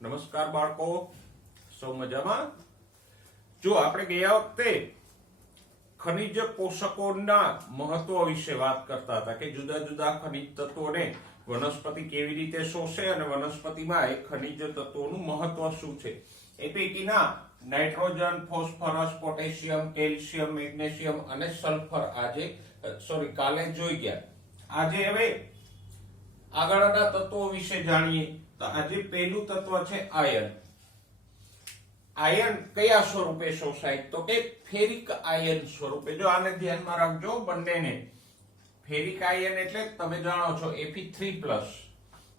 નમસ્કાર બાળકો, સૌ મજામાં? જો આપણે ગયા વખતે ખનિજ પોષકોના મહત્વ વિશે વાત કરતા હતા કે જુદા જુદા ખનિજ તત્વોને વનસ્પતિ કેવી રીતે શોષે અને વનસ્પતિમાં એ ખનિજ તત્વોનું મહત્વ શું છે. એ પૈકીના nitrogen, phosphorus, potassium, calcium, magnesium અને સલ્ફર કાલે જોઈ ગયા. આજે હવે આગળના તત્વો વિશે જાણીએ. તો આજે પહેલું તત્વ છે આયર્ન. આયર્ન કયા સ્વરૂપે શોષાય? તો કે ફેરિક આયર્ન સ્વરૂપે. જો આને ધ્યાનમાં રાખજો બંનેને. ફેરિક આયર્ન એટલે તમે જાણો છો Fe3+.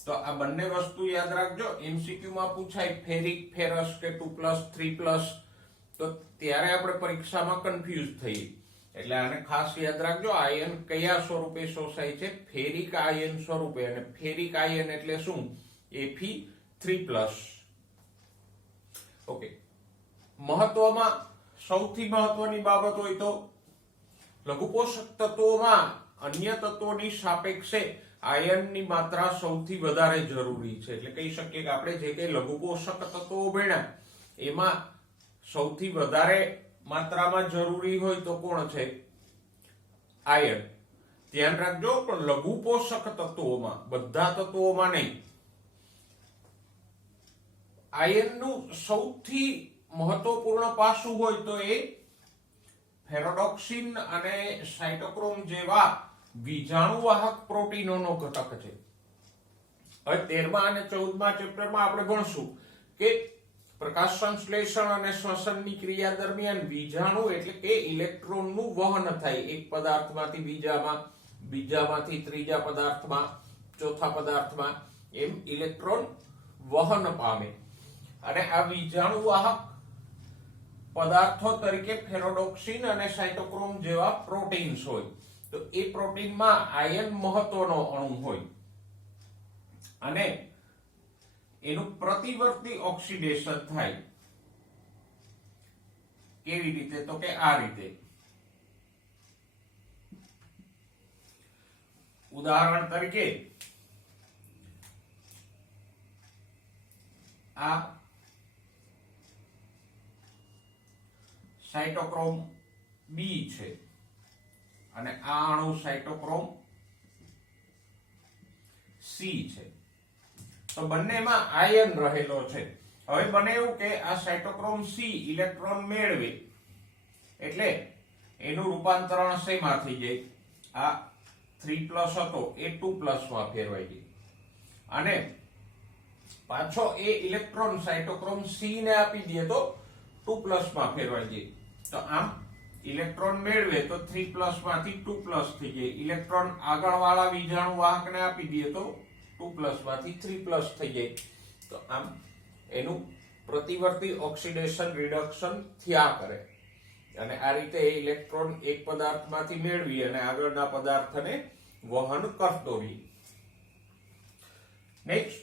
તો આ બંને વસ્તુ યાદ રાખજો. MCQ માં પૂછાય ફેરિક, ફેરસ કે 2+, 3+. તો ત્યારે આપણે પરીક્ષામાં કન્ફ્યુઝ થઈએ. એટલે આને ખાસ યાદ રાખજો. આયર્ન કયા સ્વરૂપે શોષાય છે? ફેરિક આયર્ન સ્વરૂપે. અને ફેરિક આયર્ન એટલે શું? Fe3+. ઓકે. મહત્વમાં સૌથી મહત્વની બાબત હોય તો લઘુ પોષક તત્વોમાં અન્ય તત્વોની સાપેક્ષે આયર્નની માત્રા સૌથી વધારે જરૂરી છે. એટલે કહી શકીએ કે આપણે જે કંઈ લઘુ પોષક તત્વો ભણ્યા એમાં સૌથી વધારે માત્રામાં જરૂરી હોય તો કોણ છે? આયર્ન. ધ્યાન રાખજો, પણ લઘુ પોષક તત્વોમાં, બધા તત્વોમાં નહીં. આયર્નનું સૌથી મહત્વપૂર્ણ પાસું હોય તો એ ફેરોડોક્સિન અને સાયટોક્રોમ જેવા બીજાણુવાહક પ્રોટીનોનો ઘટક છે. હવે 13મા અને 14મા ચેપ્ટરમાં આપણે ભણશું કે પ્રકાશ સંશ્લેષણ અને શ્વસનની ક્રિયા દરમિયાન બીજાણુ એટલે કે ઇલેક્ટ્રોનનું વહન થાય એક પદાર્થમાંથી બીજામાં, બીજામાંથી ત્રીજા પદાર્થમાં, ચોથા પદાર્થમાં, એમ ઇલેક્ટ્રોન વહન પામે. અને આ બીજાણુવાહક પદાર્થો તરીકે ફેરોડોક્સિન અને સાયટોક્રોમ જેવા પ્રોટીન્સ હોય. તો એ પ્રોટીનમાં આયર્ન મહત્વનો અણુ હોય અને એનું પ્રતિવર્તી ઓક્સિડેશન થાય. કેવી રીતે? તો કે આ રીતે. ઉદાહરણ તરીકે આ સાયટોક્રોમ બી છે અને આ અણુ સાયટોક્રોમ સી છે. તો બંનેમાં આયર્ન રહેલો છે. હવે બને એવું કે આ સાયટોક્રોમ સી ઇલેક્ટ્રોન મેળવે એટલે એનું રૂપાંતરણ શેમાં થઈ જાય? આ 3+ હતો એ 2+ માં ફેરવાઈ જાય અને પાછો એ ઇલેક્ટ્રોન સાયટોક્રોમ સી ને આપી દે તો 2+ માં ફેરવાઈ જાય. તો આમ ઇલેક્ટ્રોન મેળવે તો 3+ માંથી 2+ થઈ જાય. ઇલેક્ટ્રોન આગળવાળા બીજાણુ વાહકને આપી દે તો 2+ માંથી 3+ થઈ જાય. તો આમ એનું પ્રતિવર્તી ઓક્સિડેશન રિડક્શન થયા કરે અને આ રીતે ઇલેક્ટ્રોન એક પદાર્થમાંથી મેળવી અને આગળના પદાર્થને વહન કરતો રહે. નેક્સ્ટ,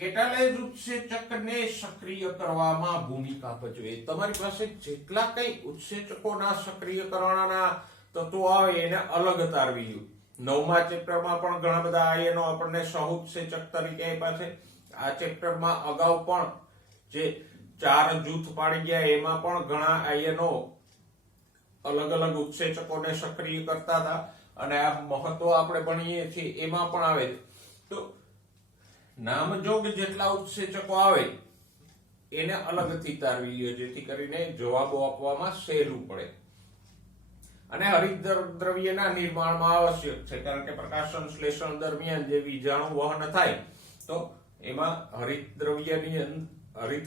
કેટાલાઇઝ ઉત્સેચકને સક્રિય કરવામાં ભૂમિકા ભજવે. તમારી પાસે જેટલા કઈ ઉત્સેચકોના સક્રિયકરણના તત્વો આવે એને અલગ તારવી લો. 9મા ચેપ્ટરમાં પણ ઘણા બધા આયનો આપણને સહઉત્સેચક તરીકે આપ્યા છે. આ ચેપ્ટરમાં અગાઉ પણ જે 4 જૂથ પાડી ગયા એમાં પણ ઘણા આયનો અલગ અલગ ઉત્સેચકોને સક્રિય કરતા હતા અને આ મહત્વ આપણે ભણીએ છીએ એમાં પણ આવે. તો નામજોગ જેટલા ઉત્સેચકો આવે એને અલગથી તારવી લ્યો જેથી કરીને જવાબો આપવામાં સહેલું પડે. અને હરિત દ્રવ્યના નિર્માણમાં આવશ્યક છે કારણ કે પ્રકાશ સંશ્લેષણ દરમિયાન જે બીજાણુ વહન થાય તો એમાં હરિત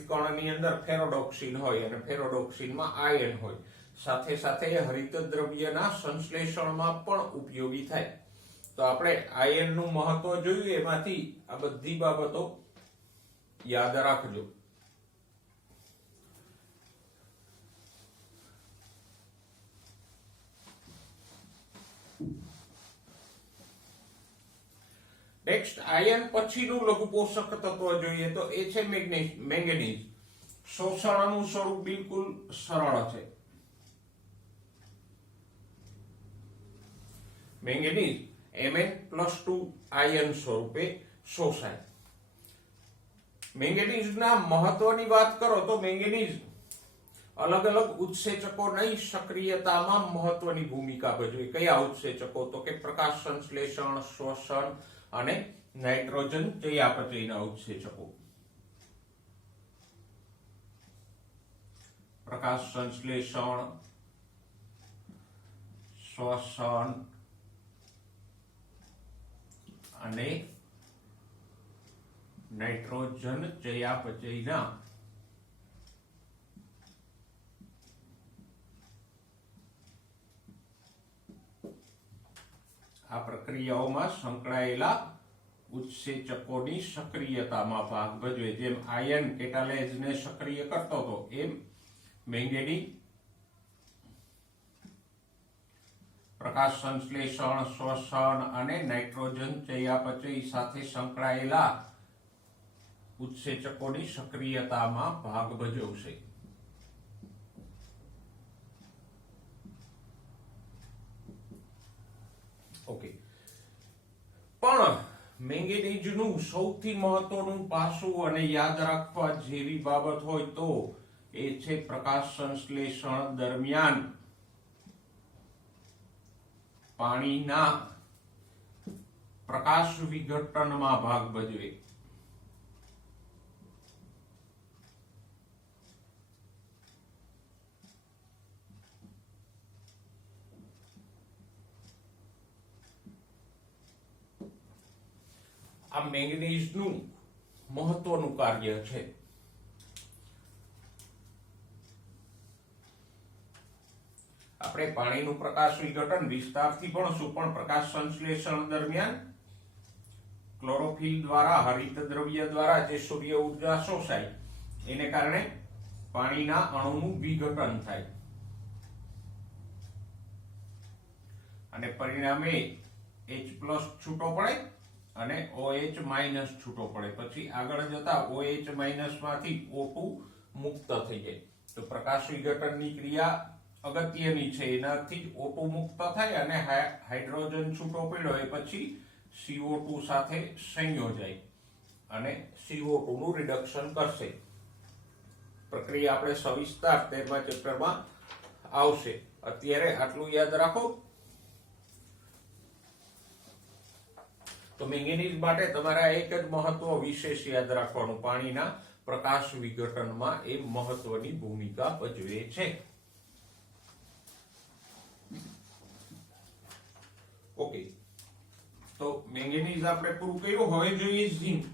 કણની અંદર ફેરોડોક્સિન હોય અને ફેરોડોક્સિનમાં આયર્ન હોય. સાથે સાથે હરિત દ્રવ્યના સંશ્લેષણમાં પણ ઉપયોગી થાય. તો આપણે આયર્નનું મહત્વ જોયું, એમાંથી આ બધી બાબતો યાદ રાખજો. નેક્સ્ટ, આયર્ન પછીનું લઘુ પોષક તત્વ જોઈએ તો એ છે મેંગેનીઝ. શોષણનું સ્વરૂપ બિલકુલ સરળ છે. મેંગેનીઝ Mn+2 આયન સ્વરૂપે શોષાય. મેંગેનીઝના મહત્વની વાત કરો તો મેંગેનીઝ અલગ અલગ ઉત્સેચકોની સક્રિયતામાં મહત્વની ભૂમિકા ભજવે. કયા ઉત્સેચકો? તો કે પ્રકાશ સંશ્લેષણ, શ્વસન અને નાઇટ્રોજન ચયાપચયના ઉત્સેચકો. પ્રકાશ સંશ્લેષણ, શ્વસન અને નાઇટ્રોજન ચયાપચયના આ પ્રક્રિયાઓમાં સંકળાયેલા ઉત્સેચકોની સક્રિયતામાં ભાગ ભજવે. જેમ આયન કેટાલેઝને સક્રિય કરતો હતો એમ મેંગેનીઝ પ્રકાશ સંશ્લેષણ, શ્વસન અને નાઇટ્રોજન ચયાપચય સાથે સંકળાયેલા ઉત્સેચકોની સક્રિયતામાં ભાગ ભજવશે. ઓકે, પણ મેંગેનીઝનું સૌથી મહત્વનું પાસું અને યાદ રાખવા જેવી બાબત હોય તો એ છે પ્રકાશ સંશ્લેષણ દરમિયાન પાણીના પ્રકાશ વિઘટનમાં ભાગ ભજવે. આ મેંગેનીઝનું મહત્વનું કાર્ય છે. આપણે પાણીનું પ્રકાશ વિઘટન વિસ્તારથી ભણશું, પણ પ્રકાશ સંશ્લેષણ દરમિયાન ક્લોરોફિલ દ્વારા, હરિત દ્રવ્ય દ્વારા જે સૂર્ય ઉર્જા શોષાય એને કારણે પાણીના અણુનું વિઘટન થાય અને પરિણામે H+ છૂટો પડે અને OH- છૂટો પડે. પછી આગળ જતા OH- માંથી O2 મુક્ત થઈ જાય. તો પ્રકાશ વિઘટનની ક્રિયા અગત્યની છે. એનાથી O2 મુક્ત થાય અને હાઇડ્રોજન છૂટો પડ્યો એ પછી CO2 સાથે સંયોજાય અને CO2 નું રિડક્શન કરશે. પ્રક્રિયા આપણે સવિસ્તાર 13મા ચેપ્ટરમાં આવશે. અત્યારે આટલું યાદ રાખો. તો મેંગેનીઝ માટે તમારા એક જ મહત્વ વિશેષ યાદ રાખવાનું, પાણીના પ્રકાશ વિઘટનમાં એ મહત્વની ભૂમિકા ભજવે છે. ઓકે, તો મેંગેનીઝ આપણે પૂરું કર્યું. હવે જોઈએ ઝિંક.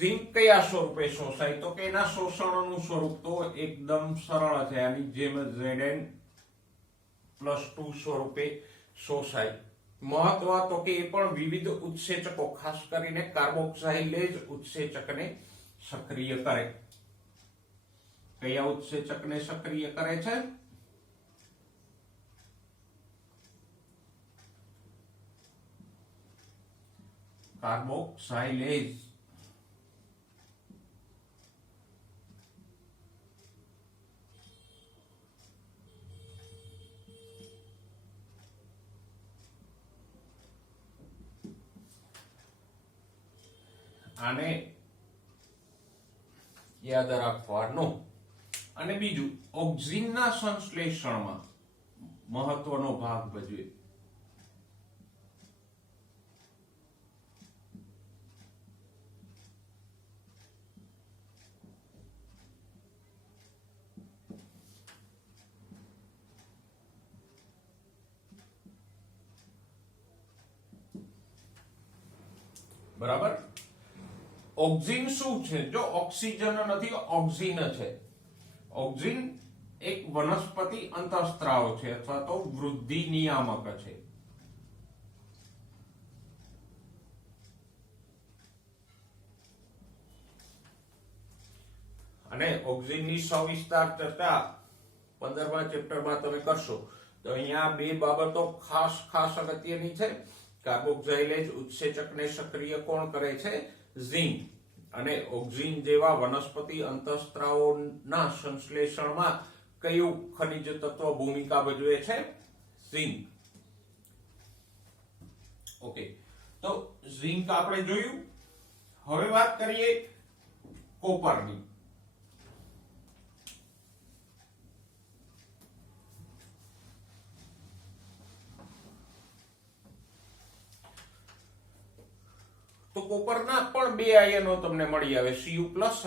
ઝિંક કયા સ્વરૂપે શોષાય? તો કે એના શોષણનું સ્વરૂપ તો એકદમ સરળ છે. આની જેમ Zn+2 સ્વરૂપે શોષાય. મહત્વ તો કે એ પણ વિવિધ ઉત્સેચકો, ખાસ કરીને કાર્બોક્સાઇલેઝ ઉત્સેચકને સક્રિય કરે. કયા ઉત્સેચકને સક્રિય કરે છે? કાર્બોક્સાઇલેઝ. આને યાદ રાખવાનું. અને બીજું, ઓક્સિનના સંશ્લેષણમાં મહત્વનો ભાગ ભજવે. બરાબર. ઓક્સિન શું છે? જો ઓક્સિજન નથી, ઓક્સિન છે. ઓક્સિન એક વનસ્પતિ અંતઃસ્ત્રાવ છે અથવા તો વૃદ્ધિ નિયામક છે. અને ઓક્સિનની સવિસ્તાર ચર્ચા 15મા ચેપ્ટરમાં તમે કરશો. તો અહીંયા બે બાબતો ખાસ અગત્યની છે. કાર્બોક્સાઇલેઝ ઉત્સેચકને સક્રિય કોણ કરે છે? ઝિંક. અને ઓક્સિન જેવા વનસ્પતિ અંતઃસ્ત્રાવોના સંશ્લેષણમાં કયું ખનિજ તત્વ ભૂમિકા ભજવે છે? ઝિંક. ઓકે, તો ઝિંક આપણે જોયું. હવે વાત કરીએ કોપરની. તો કોપરના પણ બે આયનો તમને મળી આવે, Cu+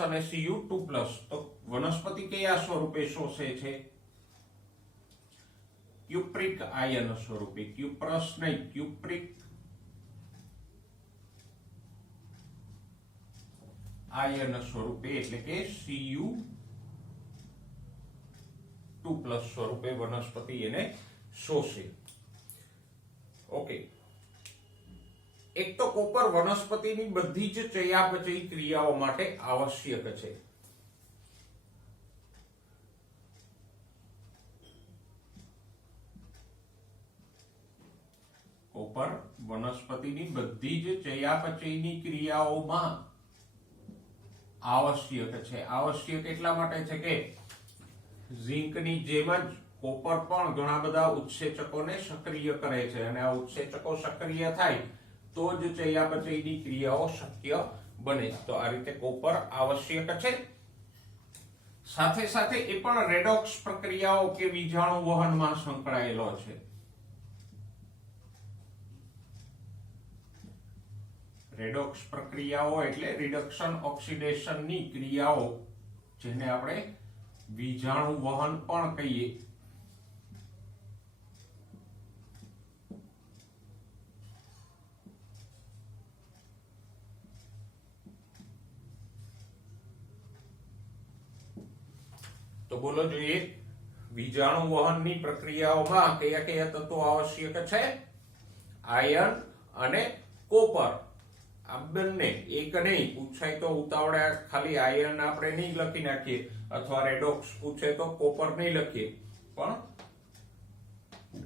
અને Cu2+. તો વનસ્પતિ કયા સ્વરૂપે શોષે છે? ક્યુપ્રિક આયન સ્વરૂપે. ક્યુપ્રસ નહીં, ક્યુપ્રિક આયન સ્વરૂપે, એટલે કે Cu2+ સ્વરૂપે વનસ્પતિ એને શોષે. ઓકે, એક તો કોપર વનસ્પતિની બધી જ ચયાપચય ક્રિયાઓ માટે આવશ્યક છે. કોપર વનસ્પતિની બધી જ ચયાપચયની ક્રિયાઓમાં આવશ્યક છે. આવશ્યક એટલા માટે છે કે ઝિંકની જેમ જ કોપર પણ ઘણા બધા ઉત્સેચકોને સક્રિય કરે છે, અને આ ઉત્સેચકો સક્રિય થાય તો જ ચયાપચયની ક્રિયાઓ શક્ય બને. તો આ રીતે કોપર આવશ્યક છે. સાથે સાથે એ પણ રેડોક્સ પ્રક્રિયાઓ કે વીજાણુ વહનમાં સંકળાયેલો છે. રેડોક્સ પ્રક્રિયાઓ એટલે રિડક્શન ઓક્સિડેશનની ક્રિયાઓ, જેને આપણે વીજાણુ વહન પણ કહીએ. તો બોલો જોઈએ, વીજાણુ વહનની પ્રક્રિયાઓમાં કયા કયા તત્વો આવશ્યક છે? આયર્ન અને કોપર. આ બંને, એક નહીં પૂછાય તો ઉતાવળે ખાલી આયર્ન આપણે નહીં લખી નાખીએ, અથવા રેડોક્સ પૂછે તો કોપર નહીં લખીએ, પણ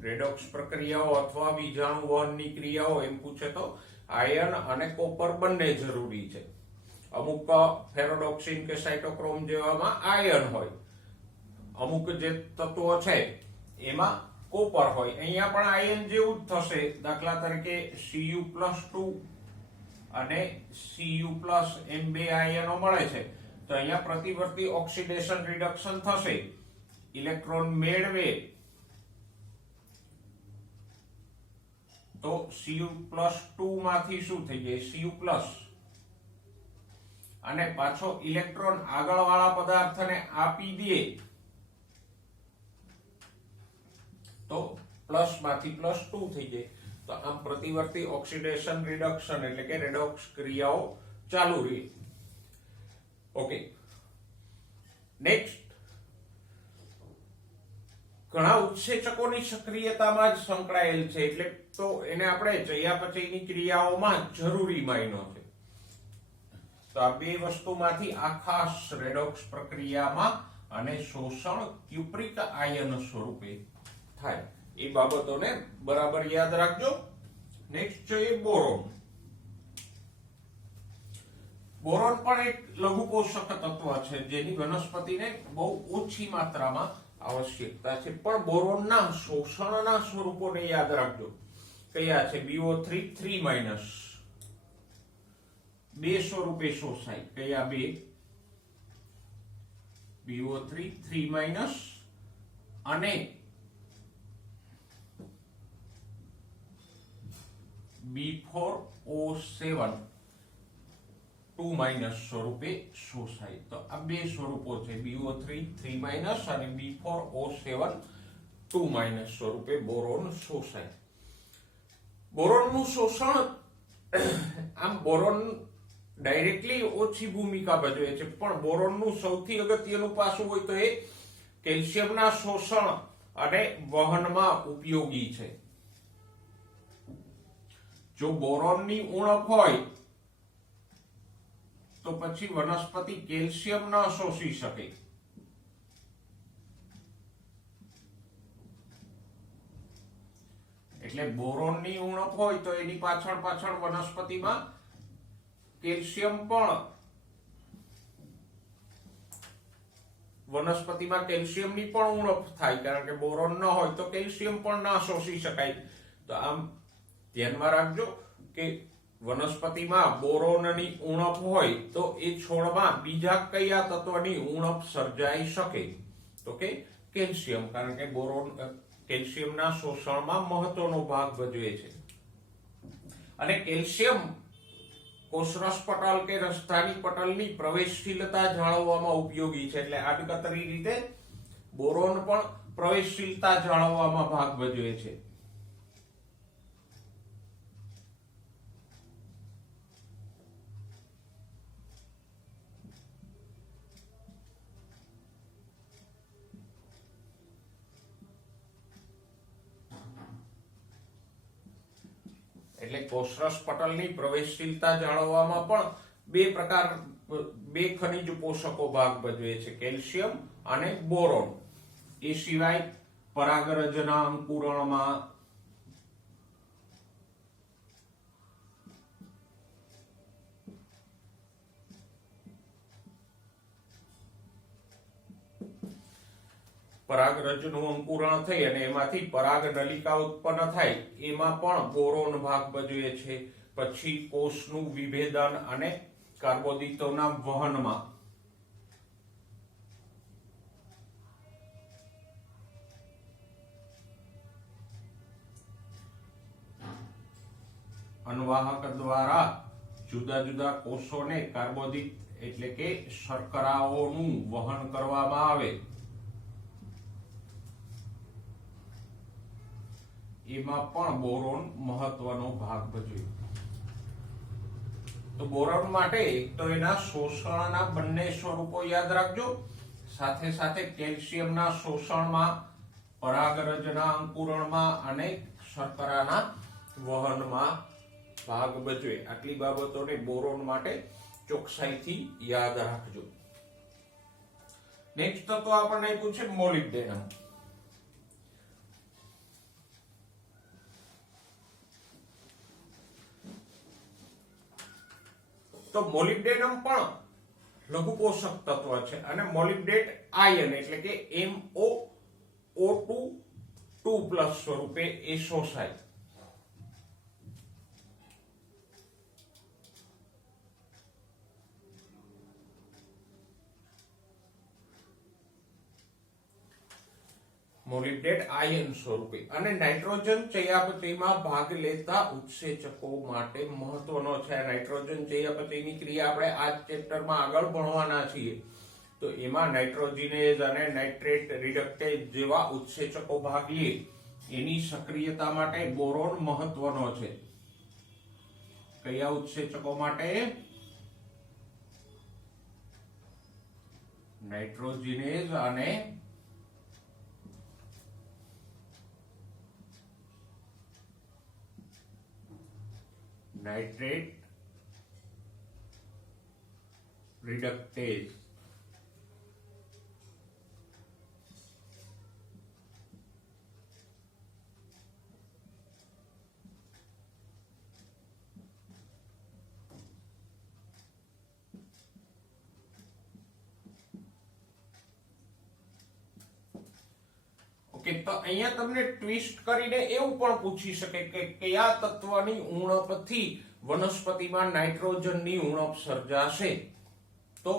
રેડોક્સ પ્રક્રિયાઓ અથવા વીજાણુ વહનની ક્રિયાઓ એમ પૂછે તો આયર્ન અને કોપર બંને જરૂરી છે. અમુક ફેરોડોક્સિન કે સાઇટોક્રોમ જેવામાં આયર્ન હોય, અમુક જે તત્વો છે એમાં કોપર હોય. અહીંયા પણ આયર્ન જેવું જ થશે. દાખલા તરીકે Cu+2 અને Cu+ એમ બે આયનો મળે છે, તો અહીંયા પ્રતિવર્તી ઓક્સિડેશન રિડક્શન થશે, ઇલેક્ટ્રોન મેળવે તો Cu+2 માંથી શું થઈ જાય? Cu+, અને પાછો ઇલેક્ટ્રોન આગળવાળા પદાર્થને આપી દે તો પ્લસ માંથી +2 થઈ જાય. તો આમ પ્રતિવર્તી ઓક્સિડેશન રિડક્શન એટલે કે રેડોક્સ ક્રિયાઓ ચાલુ રહે. ઓકે, નેક્સ્ટ, ઘણા ઉત્સેચકોની સક્રિયતામાં જ સંકળાયેલ છે, એટલે તો એને આપણે ચયાપચયની ક્રિયાઓમાં જરૂરી માયનો છે. તો આ બે વસ્તુમાંથી આ ખાસ રેડોક્સ પ્રક્રિયામાં અને શોષણ ક્યુપ્રિક આયન સ્વરૂપે થાય. એ બાબતોને બરાબર યાદ રાખજો. નેક્સ્ટ જોઈએ બોરોન. બોરોન પણ એક લઘુ પોષક તત્વ છે જેની વનસ્પતિને બહુ ઓછી માત્રામાં આવશ્યકતા છે, પણ બોરોનના શોષણના સ્વરૂપોને યાદ રાખજો. કયા છે? BO3 3- બે સ્વરૂપે શોષાય. કયા બે? BO3 3- અને B4O7 2- સ્વરૂપે શોષાય. તો આ બે સ્વરૂપો છે, BO3 3- અને B4O7 2- સ્વરૂપે બોરોન શોષાય. બોરોનનું શોષણ, આમ બોરોન ડાયરેક્ટલી ઓછી ભૂમિકા ભજવે છે, પણ બોરોનનું સૌથી અગત્યનું પાસું હોય તો એ કેલ્શિયમના શોષણ અને વહનમાં ઉપયોગી છે. જો બોરોનની ઉણપ હોય તો પછી વનસ્પતિ કેલ્શિયમ ન શોષી શકે. એટલે બોરોનની ઉણપ હોય તો એની પાછળ વનસ્પતિમાં કેલ્શિયમ પણ વનસ્પતિમાં કેલ્શિયમની પણ ઉણપ થાય, કારણ કે બોરોન ન હોય તો કેલ્શિયમ પણ ના શોષી શકાય. તો આમ ધ્યાનમાં રાખજો કે વનસ્પતિમાં બોરોનની ઉણપ હોય તો એ છોડમાં બીજા કયા તત્વની ઉણપ સર્જાઈ શકે? તો કે કેલ્શિયમ, કારણ કે બોરોન કેલ્શિયમના શોષણમાં મહત્વનો ભાગ ભજવે છે. અને કેલ્શિયમ કોષરસ પટલ કે રસધાની પટલની પ્રવેશશીલતા જાળવવામાં ઉપયોગી છે. એટલે આડકતરી રીતે બોરોન પણ પ્રવેશશીલતા જાળવવામાં ભાગ ભજવે છે. એટલે કોષરસ પટલની પ્રવેશશીલતા જાળવવામાં પણ બે ખનિજ પોષકો ભાગ ભજવે છે, કેલ્શિયમ અને બોરોન. એ સિવાય પરાગરજના અંકુરણમાં, પરાગરજનું અંકુરણ થઈ અને એમાંથી પરાગ નલિકા ઉત્પન્ન થાય, એમાં પણ બોરોન ભાગ ભજવે છે. પછી કોષનું વિભેદન અને કાર્બોદિતોના વહનમાં, અન્વાહક દ્વારા જુદા જુદા કોષોને કાર્બોદિત એટલે કે શર્કરાઓનું વહન કરવામાં આવે, એમાં પણ બોરોન મહત્વનો ભાગ ભજવે. તો બોરોન માટે એક તો એના શોષણના બંને સ્વરૂપો યાદ રાખજો, સાથે સાથે કેલ્શિયમના શોષણમાં, પરાગરજના અંકુરણમાં અને શર્કરાના વહનમાં ભાગ ભજવે. આટલી બાબતોને બોરોન માટે ચોકસાઈથી યાદ રાખજો. નેક્સ્ટ તો આપણને પૂછે મોલિબ્ડેનમ. તો મોલિબ્ડેનમ પણ લઘુ પોષક તત્વ છે અને મોલિબ્ડેટ આયન એટલે કે MoO2 સ્વરૂપે એ શોષાય. મોલિબ્ડેટ આયન સ્વરૂપે. અને નાઇટ્રોજન ચયાપચયમાં ભાગ લેતા ઉત્સેચકો માટે મહત્વનો છે. નાઇટ્રોજન ચયાપચયની ક્રિયા આપણે આ ચેપ્ટરમાં આગળ ભણવાના છીએ. તો એમાં નાઇટ્રોજિનેઝ અને નાઇટ્રેટ રિડક્ટેજ જેવા ઉત્સેચકો ભાગ લે, એની સક્રિયતા માટે બોરોન મહત્વનો છે. કયા ઉત્સેચકો માટે? નાઇટ્રોજિનેઝ અને નાઇટ્રેટ રિડક્ટેજ. ઓકે, તો અહીંયા તમને ટ્વિસ્ટ કરીને એવું પણ પૂછી શકે કે કયા તત્વની ઉણપથી વનસ્પતિમાં નાઇટ્રોજનની ઉણપ સર્જાશે? તો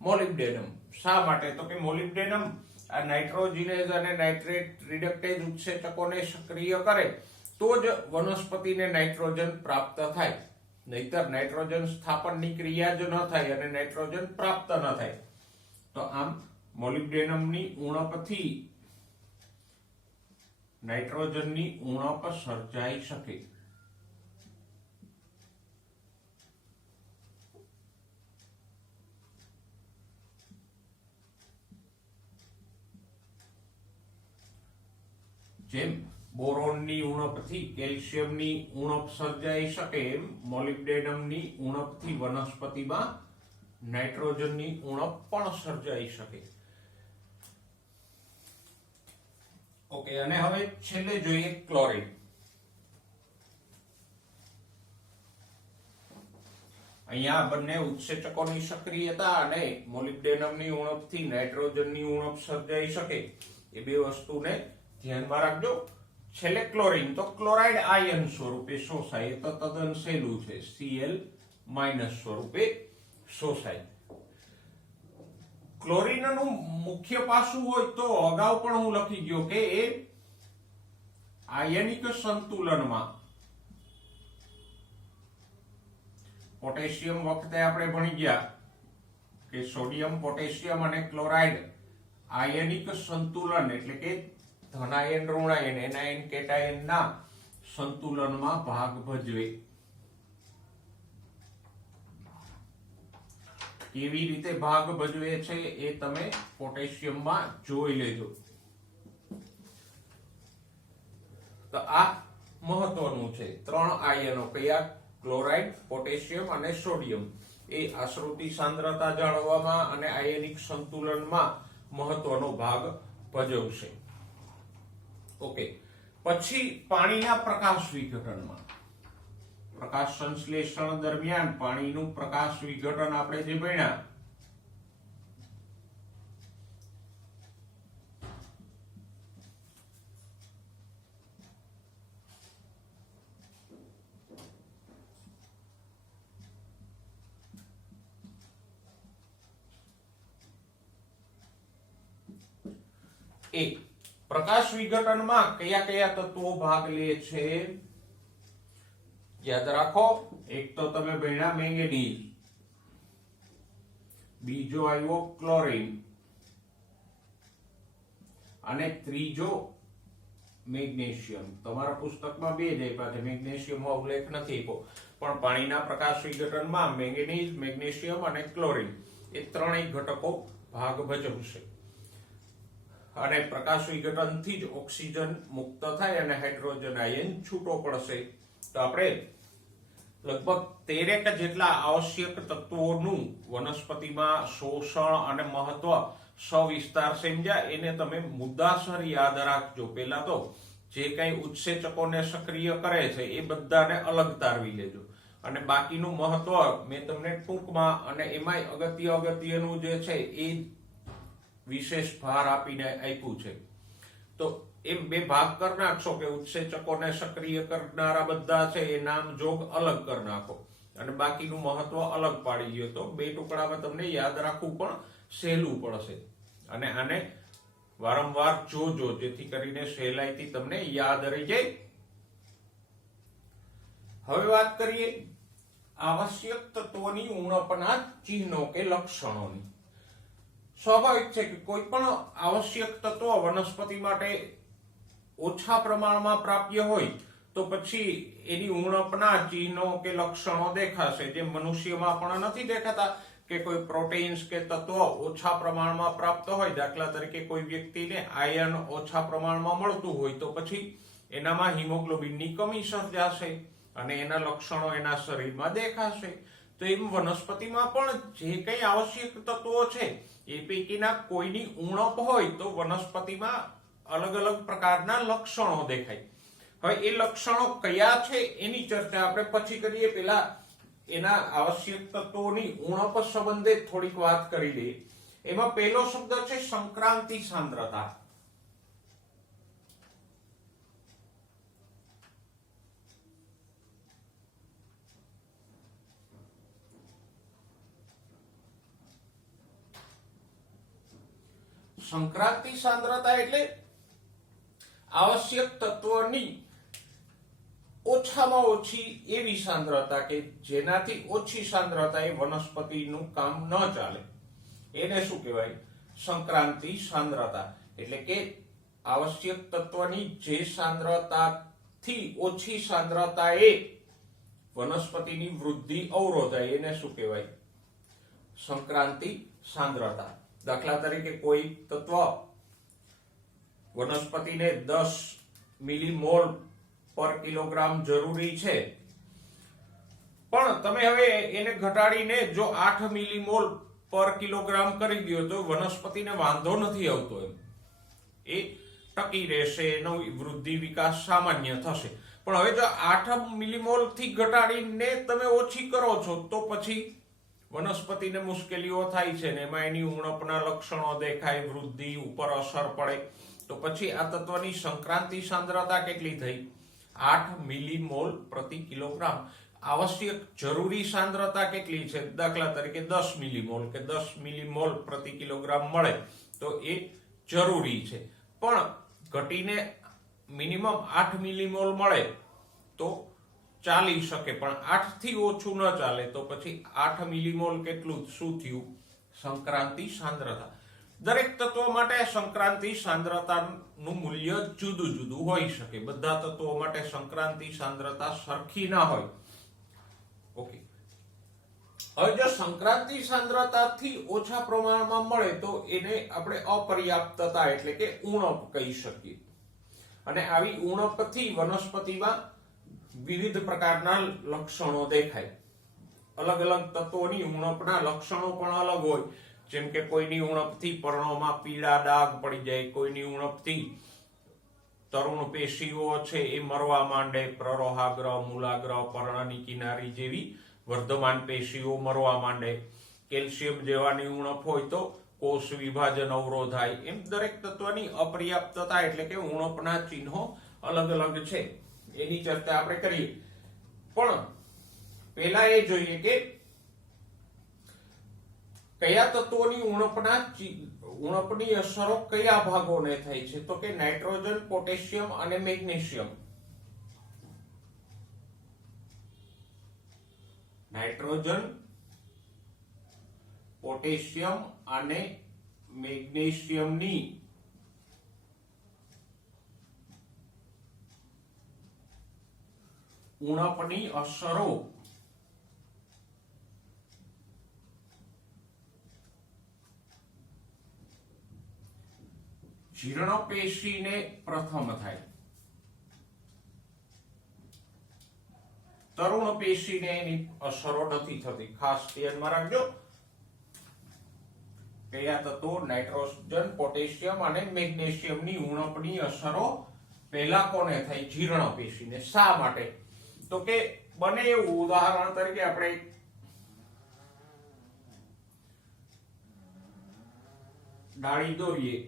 મોલિબ્ડેનમ. શા માટે? તો કે મોલિબ્ડેનમ આ નાઇટ્રોજિનેઝ અને નાઇટ્રેટ રિડક્ટેજ ઉત્સેચકોને સક્રિય કરે તો જ વનસ્પતિને નાઇટ્રોજન પ્રાપ્ત થાય, નહીતર નાઇટ્રોજન સ્થાપનની ક્રિયા જ ન થાય અને નાઇટ્રોજન પ્રાપ્ત ન થાય. તો આમ મોલિબ્ડેનમની ઉણપથી નાઇટ્રોજનની ઉણપ સર્જાઈ શકે. જેમ બોરોનની ઉણપથી કેલ્શિયમની ઉણપ સર્જાઈ શકે, એમ મોલિબ્ડેનમની ઉણપથી વનસ્પતિમાં નાઇટ્રોજનની ઉણપ પણ સર્જાઈ શકે. ઓકે, અને હવે છેલ્લે જોઈએ ક્લોરીન. અહીંયા બંને ઉત્સેચકોની સક્રિયતા અને મોલિબ્ડેનમની ઉણપથી નાઇટ્રોજનની ઉણપ સર્જાઈ શકે એ બે વસ્તુને ધ્યાનમાં રાખજો. છેલ્લે ક્લોરીન, તો ક્લોરાઇડ આયન સ્વરૂપે શોષાય, તો તદ્દન સહેલું છે, Cl- સ્વરૂપે શોષાય. ક્લોરીનનું મુખ્ય પાસું હોય તો અગાઉ પણ હું લખી ગયો કે એ આયનિક સંતુલનમાં પોટેશિયમ વખતે આપણે ભણી ગયા કે સોડિયમ, પોટેશિયમ અને ક્લોરાઇડ આયનિક સંતુલન એટલે કે ધનાયન, ઋણાયન, એનાયન, કેટાયન ના સંતુલનમાં ભાગ ભજવે. કેવી રીતે ભાગ ભજવે છે એ તમે પોટેશિયમમાં જોઈ લેજો. તો આ મહત્વનું છે. 3 આયનો કયા? ક્લોરાઇડ, પોટેશિયમ અને સોડિયમ એ આશ્રુતિ સાંદ્રતા જાળવવામાં અને આયનિક સંતુલનમાં મહત્વનો ભાગ ભજવશે. ઓકે, પછી પાણીના પ્રકાશ વિઘટનમાં, પ્રકાશ સંશ્લેષણ દરમિયાન પાણીનું પ્રકાશ વિઘટન આપણે જે ભણ્યા, એ પ્રકાશ વિઘટનમાં કયા કયા તત્વો ભાગ લે છે યાદ રાખો. એક તો તમે ભણ્યા મેંગેનીઝ, બીજો આવ્યો ક્લોરીન અને ત્રીજો મેગ્નેશિયમ. તમારા પુસ્તકમાં બે જ આપ્યા છે, મેગ્નેશિયમનો ઉલ્લેખ નથી આપ્યો, પણ પાણીના પ્રકાશ વિઘટનમાં મેંગેનીઝ, મેગ્નેશિયમ અને ક્લોરીન એ ત્રણેય ઘટકો ભાગ ભજવશે. અને પ્રકાશ વિઘટનથી જ ઓક્સિજન મુક્ત થાય અને હાઇડ્રોજન આયન છૂટો પડશે. તો આપણે લગભગ 13 જેટલા આવશ્યક તત્વોનું વનસ્પતિમાં શોષણ અને મહત્વ સવિસ્તાર સમજ્યા. એને તમે મુદ્દાસર યાદ રાખજો. પહેલા તો જે કઈ ઉત્સેચકોને સક્રિય કરે છે એ બધાને અલગ તારવી લેજો, અને બાકીનું મહત્વ મેં તમને ટૂંકમાં અને એમાંય અગત્યનું જે છે એ વિશેષ ભાર આપીને આપ્યું છે. તો એમ બે ભાગ કરી નાખશો કે ઉત્સેચકોને સક્રિય કરનારા બધા છે એ નામ જોગ અલગ કરી નાખો અને બાકીનું મહત્વ અલગ પાડી ગયો, તો બે ટુકડામાં તમને યાદ રાખવું પણ સહેલું પડશે. અને આને વારંવાર જોજો જેથી કરીને સહેલાઈથી તમને યાદ રહી જાય. હવે વાત કરીએ આવશ્યક તત્વોની ઉણપના ચિહ્નો કે લક્ષણોની. સ્વાભાવિક છે કે કોઈ પણ આવશ્યક તત્વ વનસ્પતિ માટે ઓછા પ્રમાણમાં પ્રાપ્ય હોય તો પછી એની ઉણપના ચિહ્નો કે લક્ષણો દેખાશે. જે મનુષ્યમાં પણ નથી દેખાતા કે કોઈ પ્રોટીન્સ કે તત્વ ઓછા પ્રમાણમાં પ્રાપ્ત હોય, દાખલા તરીકે કોઈ વ્યક્તિને આયર્ન ઓછા પ્રમાણમાં મળતું હોય તો પછી એનામાં હિમોગ્લોબિનની કમી સર્જાશે અને એના લક્ષણો એના શરીરમાં દેખાશે. તો એમ વનસ્પતિમાં પણ જે કંઈ આવશ્યક તત્વો છે એ પૈકીના કોઈની ઉણપ હોય તો વનસ્પતિમાં અલગ અલગ પ્રકારના લક્ષણો દેખાય. હવે એ લક્ષણો કયા છે એની ચર્ચા આપણે પછી કરીએ. પેલા એના આવશ્યક તત્વોની ઉણપ સંબંધે થોડીક વાત કરી લઈએ. એમાં પહેલો શબ્દ છે સંક્રાંતિ સાંદ્રતા. સંક્રાંતિ સાંદ્રતા એટલે આવશ્યક તત્વોની ઓછામાં ઓછી એવી સાંદ્રતા કે જેનાથી ઓછી સાંદ્રતા એ વનસ્પતિનું કામ ન ચાલે. એને શું કહેવાય? સંક્રાંતિ સાંદ્રતા. એટલે કે આવશ્યક તત્વની જે સાંદ્રતાથી ઓછી સાંદ્રતા એ વનસ્પતિની વૃદ્ધિ અવરોધાય એને શું કહેવાય? સંક્રાંતિ સાંદ્રતા. દાખલા તરીકે કોઈ તત્વ વનસ્પતિને 10 મિલીમોલ પર કિલોગ્રામ જરૂરી છે, પણ તમે હવે એને ઘટાડીને જો 8 મિલીમોલ પર કિલોગ્રામ કરી દો તો વનસ્પતિને વાંધો નથી આવતો, એમ એ ટકી રહેશે, એનો વૃદ્ધિ વિકાસ સામાન્ય થશે. પણ હવે જો 8 મિલીમોલ થી ઘટાડીને તમે ઓછી કરો છો તો પછી વનસ્પતિને મુશ્કેલીઓ થાય છે ને એમાં એની ઉણપના લક્ષણો દેખાય, વૃદ્ધિ ઉપર અસર પડે. તો પછી આ તત્વની સંક્રાંતિ સાંદ્રતા કેટલી થઈ? 8 મિલીમોલ પ્રતિ કિલોગ્રામ. આવશ્યક જરૂરી સાંદ્રતા કેટલી છે? દાખલા તરીકે 10 મિલીમોલ કે 10 મિલીમોલ પ્રતિ કિલોગ્રામ મળે તો એ જરૂરી છે. પણ ઘટીને મિનિમમ 8 મિલીમોલ મળે તો ચાલી શકે, પણ 8 થી ઓછું ન ચાલે. તો પછી 8 મિલીમોલ કેટલું શું થયું? સંક્રાંતિ સાંદ્રતા. દરેક તત્વો માટે સંક્રાંતિ સાંદ્રતાનું મૂલ્ય જુદું જુદું હોઈ શકે. બધા તત્વો માટે સંક્રાંતિ સાંદ્રતા સરખી ના હોય. ઓકે, હવે જો સંક્રાંતિ સાંદ્રતાથી ઓછા પ્રમાણમાં મળે તો એને આપણે અપર્યાપ્તતા એટલે કે ઉણપ કહી શકીએ. અને આવી ઉણપથી વનસ્પતિમાં વિવિધ પ્રકારના લક્ષણો દેખાય. અલગ અલગ તત્વોની ઉણપના લક્ષણો પણ અલગ હોય. જેમ કે કોઈની ઉણપથી પર્ણોમાં પીળા ડાઘ પડી જાય, કોઈની ઉણપથી તરુણ પેશીઓ છે એ મરવા માંડે, પ્રરોહાગ્ર, મૂલાગ્ર, પર્ણની કિનારી જેવી વર્ધમાન પેશીઓ મરવા માંડે. કેલ્શિયમ જેવાની ઉણપ હોય તો કોષ વિભાજન અવરોધાય. એમ દરેક તત્વની અપર્યાપ્તતા એટલે કે ઉણપના ચિહ્નો અલગ અલગ છે. એની ચર્ચા આપણે કરીએ. પણ પહેલા એ જોઈએ કે કયા તત્વોની ઉણપની અસરો કયા ભાગોને થાય છે? તો કે નાઇટ્રોજન, પોટેશિયમ અને મેગ્નેશિયમ. નાઇટ્રોજન, પોટેશિયમ અને મેગ્નેશિયમની ઉણપની અસરો જીર્ણપેશીને પ્રથમ થાય, તરુણ પેશીને એની અસરો નથી થતી. ખાસ ધ્યાનમાં રાખજો. કયા તત્વો? નાઇટ્રોજન, પોટેશિયમ અને મેગ્નેશિયમની ઉણપની અસરો પહેલા કોને થાય? જીર્ણ પેશીને. શા માટે? તો કે બને એવું, ઉદાહરણ તરીકે આપણે ડાળી દોરીએ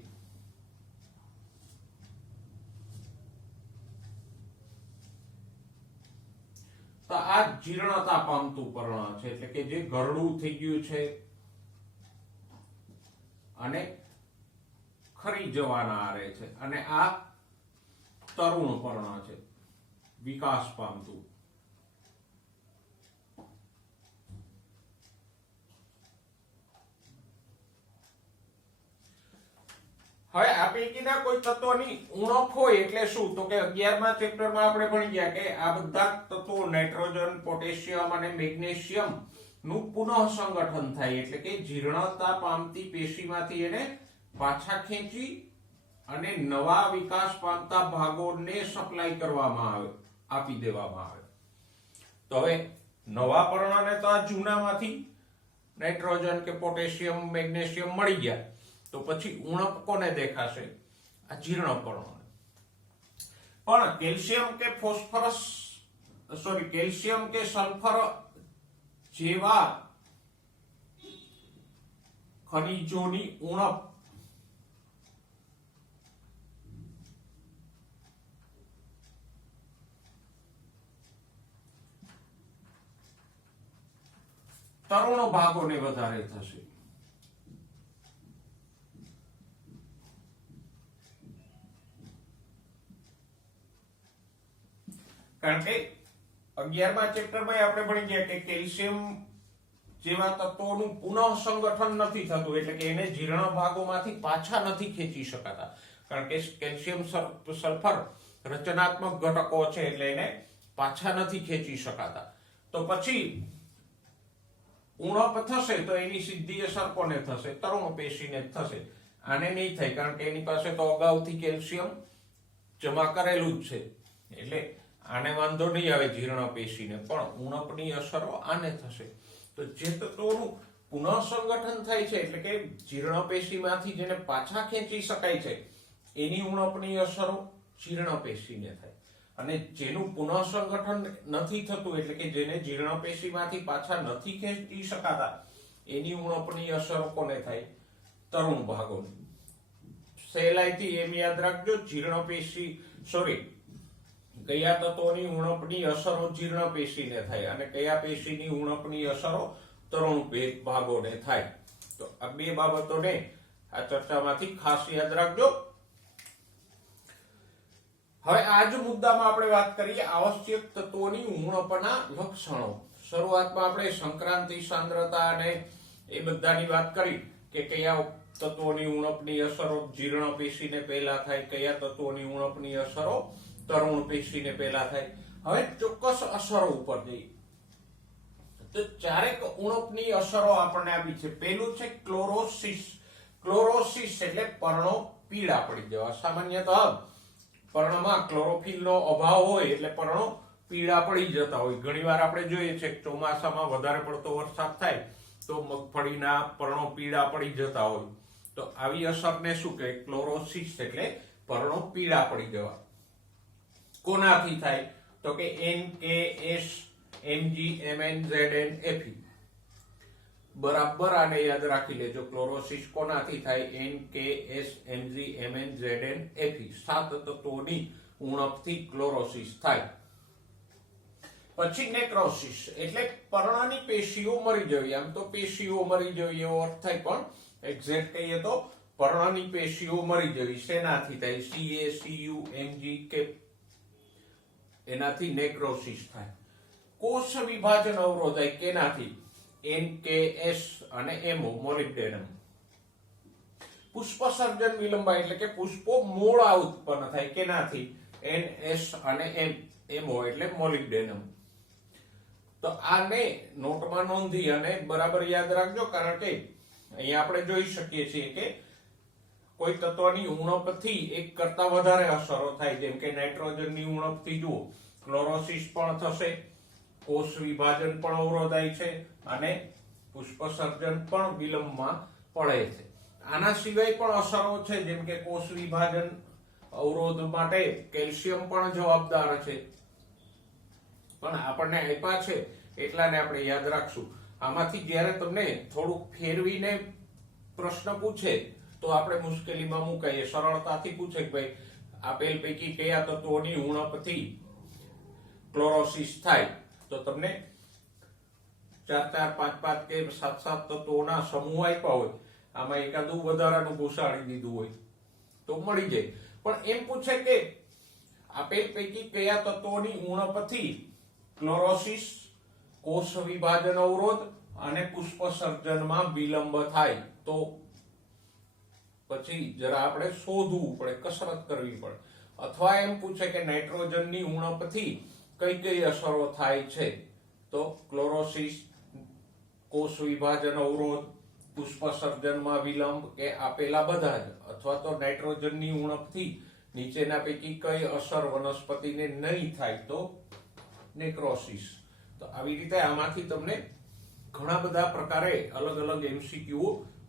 તો આ જીર્ણતા પામતું પર્ણ છે, એટલે કે જે ગરડું થઈ ગયું છે અને ખરી જવાના આરે છે. અને આ તરુણ પર્ણ છે, વિકાસ પામતું. હવે આ પૈકીના કોઈ તત્વની ઉણપ હોય એટલે શું? તો કે 11મા ચેપ્ટરમાં આપણે ભણી ગયા કે આ બધા તત્વો નાઇટ્રોજન, પોટેશિયમ અને મેગ્નેશિયમ નું પુનઃ સંગઠન થાય, એટલે કે જીર્ણતા પામતી પેશીમાંથી એને પાછા ખેંચી અને નવા વિકાસ પામતા ભાગોને સપ્લાય કરવામાં આવે, આપી દેવામાં આવે. તો હવે નવા પર્ણને તો આ જૂનામાંથી નાઇટ્રોજન કે પોટેશિયમ, મેગ્નેશિયમ મળી ગયા. તો પછી ઉણપ કોને દેખાશે? આ જીર્ણ પર્ણોને. પણ કેલ્શિયમ કે કેલ્શિયમ કે સલ્ફર જેવા ખનિજોની ઉણપ તરુણ ભાગોને વધારે થશે. કારણ કે 11મા ચેપ્ટરમાં આપણે ભણી ગયા કે કેલ્શિયમ જેવા તત્વોનું પુનઃ સંગઠન નથી થતું, એટલે કે એને જીર્ણ ભાગોમાંથી પાછા નથી ખેંચી શકાતા. કારણ કે કેલ્શિયમ સલ્ફર રચનાત્મક ઘટકો છે, એટલે એને પાછા નથી ખેંચી શકાતા. તો પછી ઉણપ થશે તો એની સીધી અસર કોને થશે? તરુણ પેશીને થશે. આને નહીં થાય, કારણ કે એની પાસે તો અગાઉથી કેલ્શિયમ જમા કરેલું જ છે, એટલે આને વાંધો નહીં આવે જીર્ણ પેશીને. પણ ઉણપની અસરો આને થશે. તો જે તત્વોનું પુનઃ સંગઠન થાય છે, એટલે કે જીર્ણ પેશીમાંથી જેને પાછા ખેંચી શકાય છે, એની ઉણપની અસરો જીર્ણ પેશીને થાય. અને જેનું પુનઃસંગઠન નથી થતું, એટલે કે જેને જીર્ણ પેશીમાંથી પાછા નથી ખેંચી શકાતા, એની ઉણપની અસર કોને થાય? તરુણ ભાગોની. સહેલાઈથી એમ યાદ રાખજો, જીર્ણ પેશી કયા તત્વોની ઉણપની અસરો જીર્ણ પેશીને થાય અને કયા પેશીની ઉણપની અસરો તરુણ ભાગોને થાય. તો આ બે બાબતોને આ ચર્ચામાંથી ખાસ યાદ રાખજો. હવે આ જ મુદ્દામાં આપણે વાત કરીએ આવશ્યક તત્વોની ઉણપના લક્ષણો. શરૂઆતમાં આપણે સંક્રાંતિ, સાંદ્રતા અને એ બધાની વાત કરી કે કયા તત્વોની ઉણપની અસરો જીર્ણ પેશીને પહેલા થાય, કયા તત્વોની ઉણપની અસરો તરુણ પેશીને પહેલા થાય. હવે ચોક્કસ અસરો ઉપર જઈએ તો ચારેક ઉણપની અસરો આપણને આપી છે. પહેલું છે ક્લોરોસિસ. ક્લોરોસિસ એટલે પર્ણો પીળા પડી જવા. સામાન્યતઃ પર્ણમાં ક્લોરોફિલનો અભાવ હોય એટલે પર્ણો પીળા પડી જતા હોય. ઘણીવાર આપણે જોઈએ છે કે ચોમાસામાં વધારે પડતો વરસાદ થાય તો મગફળીના પર્ણો પીળા પડી જતા હોય. તો આવી અસરને શું કહે? ક્લોરોસિસ એટલે પર્ણો પીળા પડી જવા. કોનાથી થાય? તો કે NKS MgMnZnFe. બરાબર આને યાદ રાખી લેજો. ક્લોરોસિસ કોનાથી થાય? NKS MgMnZnFe. 7 તત્વોની ઉણપથી ક્લોરોસિસ થાય. પછી નેક્રોસિસ એટલે પર્ણની પેશીઓ મરી જવી. આમ તો પેશીઓ મરી જવી એવો અર્થ થાય, પણ એક્ઝેક્ટ કહીએ તો પર્ણની પેશીઓ મરી જવી. શેનાથી થાય? CA-CU-Mg એનાથી નેક્રોસિસ થાય. કોષ વિભાજન અવરોધાય. કેનાથી? NKS અને MO મોલિબ્ડેનમ. પુષ્પસર્જન વિલંબાય એટલે કે પુષ્પો મોડા ઉત્પન્ન થાય. કેનાથી? NS અને MO એટલે મોલિબ્ડેનમ. તો આને નોટમાં નોંધી અને બરાબર યાદ રાખજો, કારણ કે અહીંયા આપણે જોઈ શકીએ છીએ કે કોઈ તત્વની ઉણપથી એક કરતા વધારે અસરો થાય. જેમ કે નાઇટ્રોજનની ઉણપથી જુઓ ક્લોરોસિસ પણ થશે, કોષ વિભાજન પણ અવરોધાય છે અને પુષ્પસર્જન પણ વિલંબમાં પડે છે. આના સિવાય પણ અસરો છે, જેમ કે કોષ વિભાજન અવરોધ માટે કેલ્શિયમ પણ જવાબદાર છે. પણ આપણને આપ્યા છે એટલાને આપણે યાદ રાખશું. આમાંથી જ્યારે તમને થોડુંક ફેરવીને પ્રશ્ન પૂછે તો આપણે મુશ્કેલીમાં મુકાઈએ. સરળતાથી પૂછે કે ભાઈ આપેલ પૈકી કયા તત્વોની ઉણપથી ક્લોરોસિસ થાય, તો તમને 4-4, 5-5 કે 7-7 તત્વોના સમૂહ આપ્યા હોય, આમાં એકાદું વધારાનું ઘુસાડી દીધું હોય તો મળી જાય. પણ એમ પૂછે કે આપેલ પૈકી કયા તત્વોની ઉણપથી ક્લોરોસિસ, કોષ વિભાજન અવરોધ અને પુષ્પસર્જનમાં વિલંબ થાય, તો પછી જરા આપણે શોધવું પડે, કસરત કરવી પડે. અથવા એમ પૂછે કે નાઇટ્રોજનની ઉણપથી કઈ કઈ અસરો થાય છે, તો ક્લોરોસિસ, કોષ વિભાજન અવરોધ, પુષ્પસર્જનમાં વિલંબ કે આપેલા બધા જ. અથવા તો નાઇટ્રોજનની ઉણપથી નીચેના પૈકી કઈ અસર વનસ્પતિને નહીં થાય, તો નેક્રોસિસ. તો આવી રીતે આમાંથી તમને ઘણા બધા પ્રકારે અલગ અલગ MCQ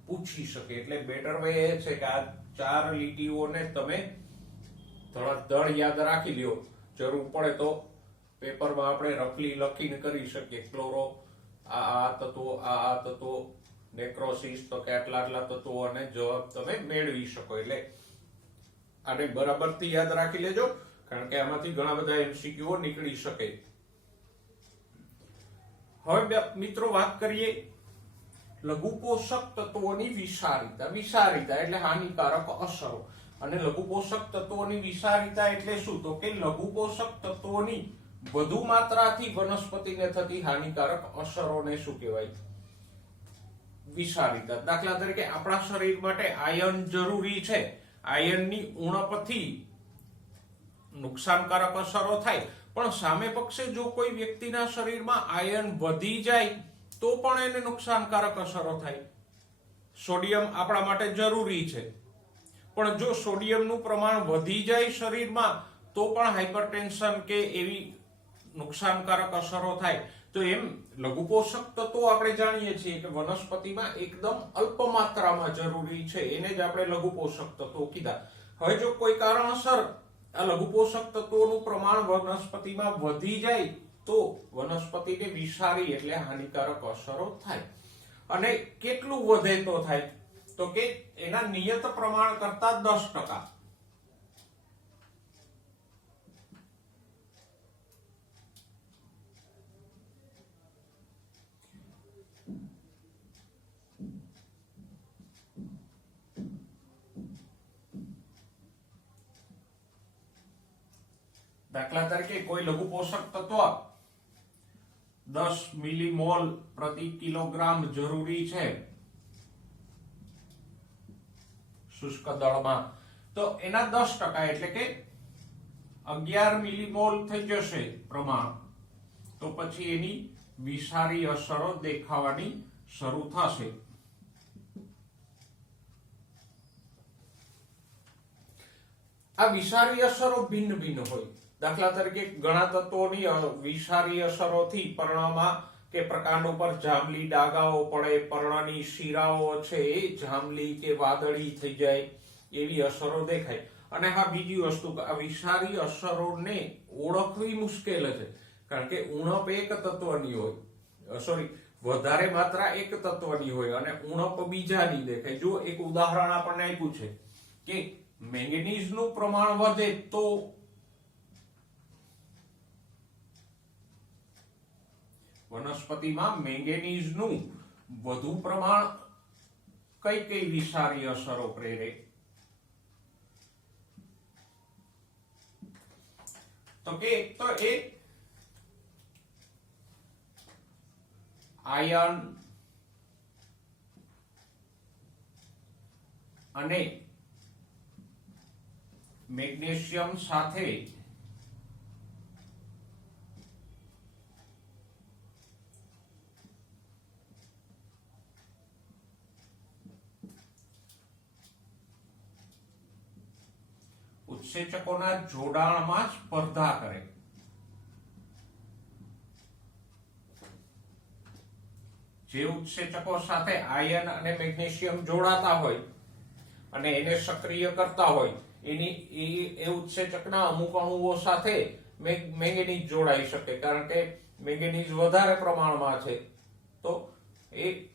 પૂછી શકે. એટલે બેટર વે એ છે કે આ 4 લીટીઓને તમે ધડ યાદ રાખી લ્યો. જરૂર પડે તો પેપરમાં આપણે રફલી લખીને કરી શકીએ. ક્લોરો આ તત્વો, આ તત્વો, નેક્રોસિસ તો કે આટલા તત્વો, અને જવાબ તમે મેળવી શકો. એટલે આને બરાબરથી યાદ રાખી લેજો, કારણ કે આમાંથી ઘણા બધા MCQ નીકળી શકે. હવે મિત્રો વાત કરીએ લઘુ પોષક તત્વોની વિષારીતા. વિષારીતા એટલે હાનિકારક અસરો. અને લઘુ પોષક તત્વોની વિષારીતા એટલે શું? તો કે લઘુ પોષક તત્વોની વધુ માત્રાથી વનસ્પતિને થતી હાનિકારક અસરોને શું કહેવાય? વિષારીતા. દાખલા તરીકે આપણા શરીર માટે આયર્ન જરૂરી છે. આયર્નની ઉણપથી નુકસાનકારક અસરો થાય, પણ સામે પક્ષે જો કોઈ વ્યક્તિના શરીરમાં આયર્ન વધી જાય તો પણ એને નુકસાનકારક અસરો થાય. સોડિયમ આપણા માટે જરૂરી છે, પણ જો સોડિયમનું પ્રમાણ વધી જાય શરીરમાં તો પણ હાઇપરટેન્શન કે એવી નુકસાનકારક અસરો થાય. તો એમ લઘુ પોષક તત્વો આપણે જાણીએ છીએ કે વનસ્પતિમાં એકદમ અલ્પ માત્રામાં જરૂરી છે, એને જ આપણે લઘુ પોષક તત્વો કીધા. હવે જો કોઈ કારણસર આ લઘુ પોષક તત્વોનું પ્રમાણ વનસ્પતિમાં વધી જાય તો વનસ્પતિને વિષારી એટલે હાનિકારક અસરો થાય. અને કેટલું વધે તો થાય, તો કે એના નિયત પ્રમાણ કરતા 10%. દાખલા તરીકે કોઈ લઘુ પોષક તત્વ 10 મિલીમોલ પ્રતિ કિલોગ્રામ જરૂરી છે શુષ્ક દળમાં, તો એના 10% એટલે કે 11 મિલીમોલ થઈ જશે પ્રમાણ, તો પછી એની વિષારી અસરો દેખાવાની શરૂ થશે. આ વિષારી અસરો ભિન્ન ભિન્ન હોય. દાખલા તરીકે ઘણા તત્વોની વિષારી અસરોથી પર્ણમાં કે પ્રકાંડ ઉપર જાંબલી ડાઘાઓ પડે, પર્ણની શિરાઓ છે એ જાંબલી કે વાદળી થઈ જાય, એવી અસરો દેખાય. અને હા, બીજી વસ્તુ, આ વિષારી અસરોને ઓળખવી મુશ્કેલ છે, કારણ કે ઉણપ એક તત્વની હોય, સોરી, વધારે માત્રા એક તત્વની હોય અને ઉણપ બીજાની દેખાય. જો એક ઉદાહરણ આપણને આપ્યું છે કે મેંગેનીઝનું પ્રમાણ વધે તો વનસ્પતિમાં મેંગેનીઝનું વધુ પ્રમાણ કઈ કઈ વિષારી અસરો પ્રેરે, તો કે એક તો એ આયર્ન અને મેગ્નેશિયમ સાથે ઉત્સેચકોના જોડાણમાં સ્પર્ધા કરે. જે ઉત્સેચકો સાથે આયર્ન અને મેગ્નેશિયમ જોડાતા હોય અને એને સક્રિય કરતા હોય, એ ઉત્સેચકના અમુક અણુઓ સાથે મેંગેનીઝ જોડાઈ શકે, કારણ કે મેંગેનીઝ વધારે પ્રમાણમાં છે તો એ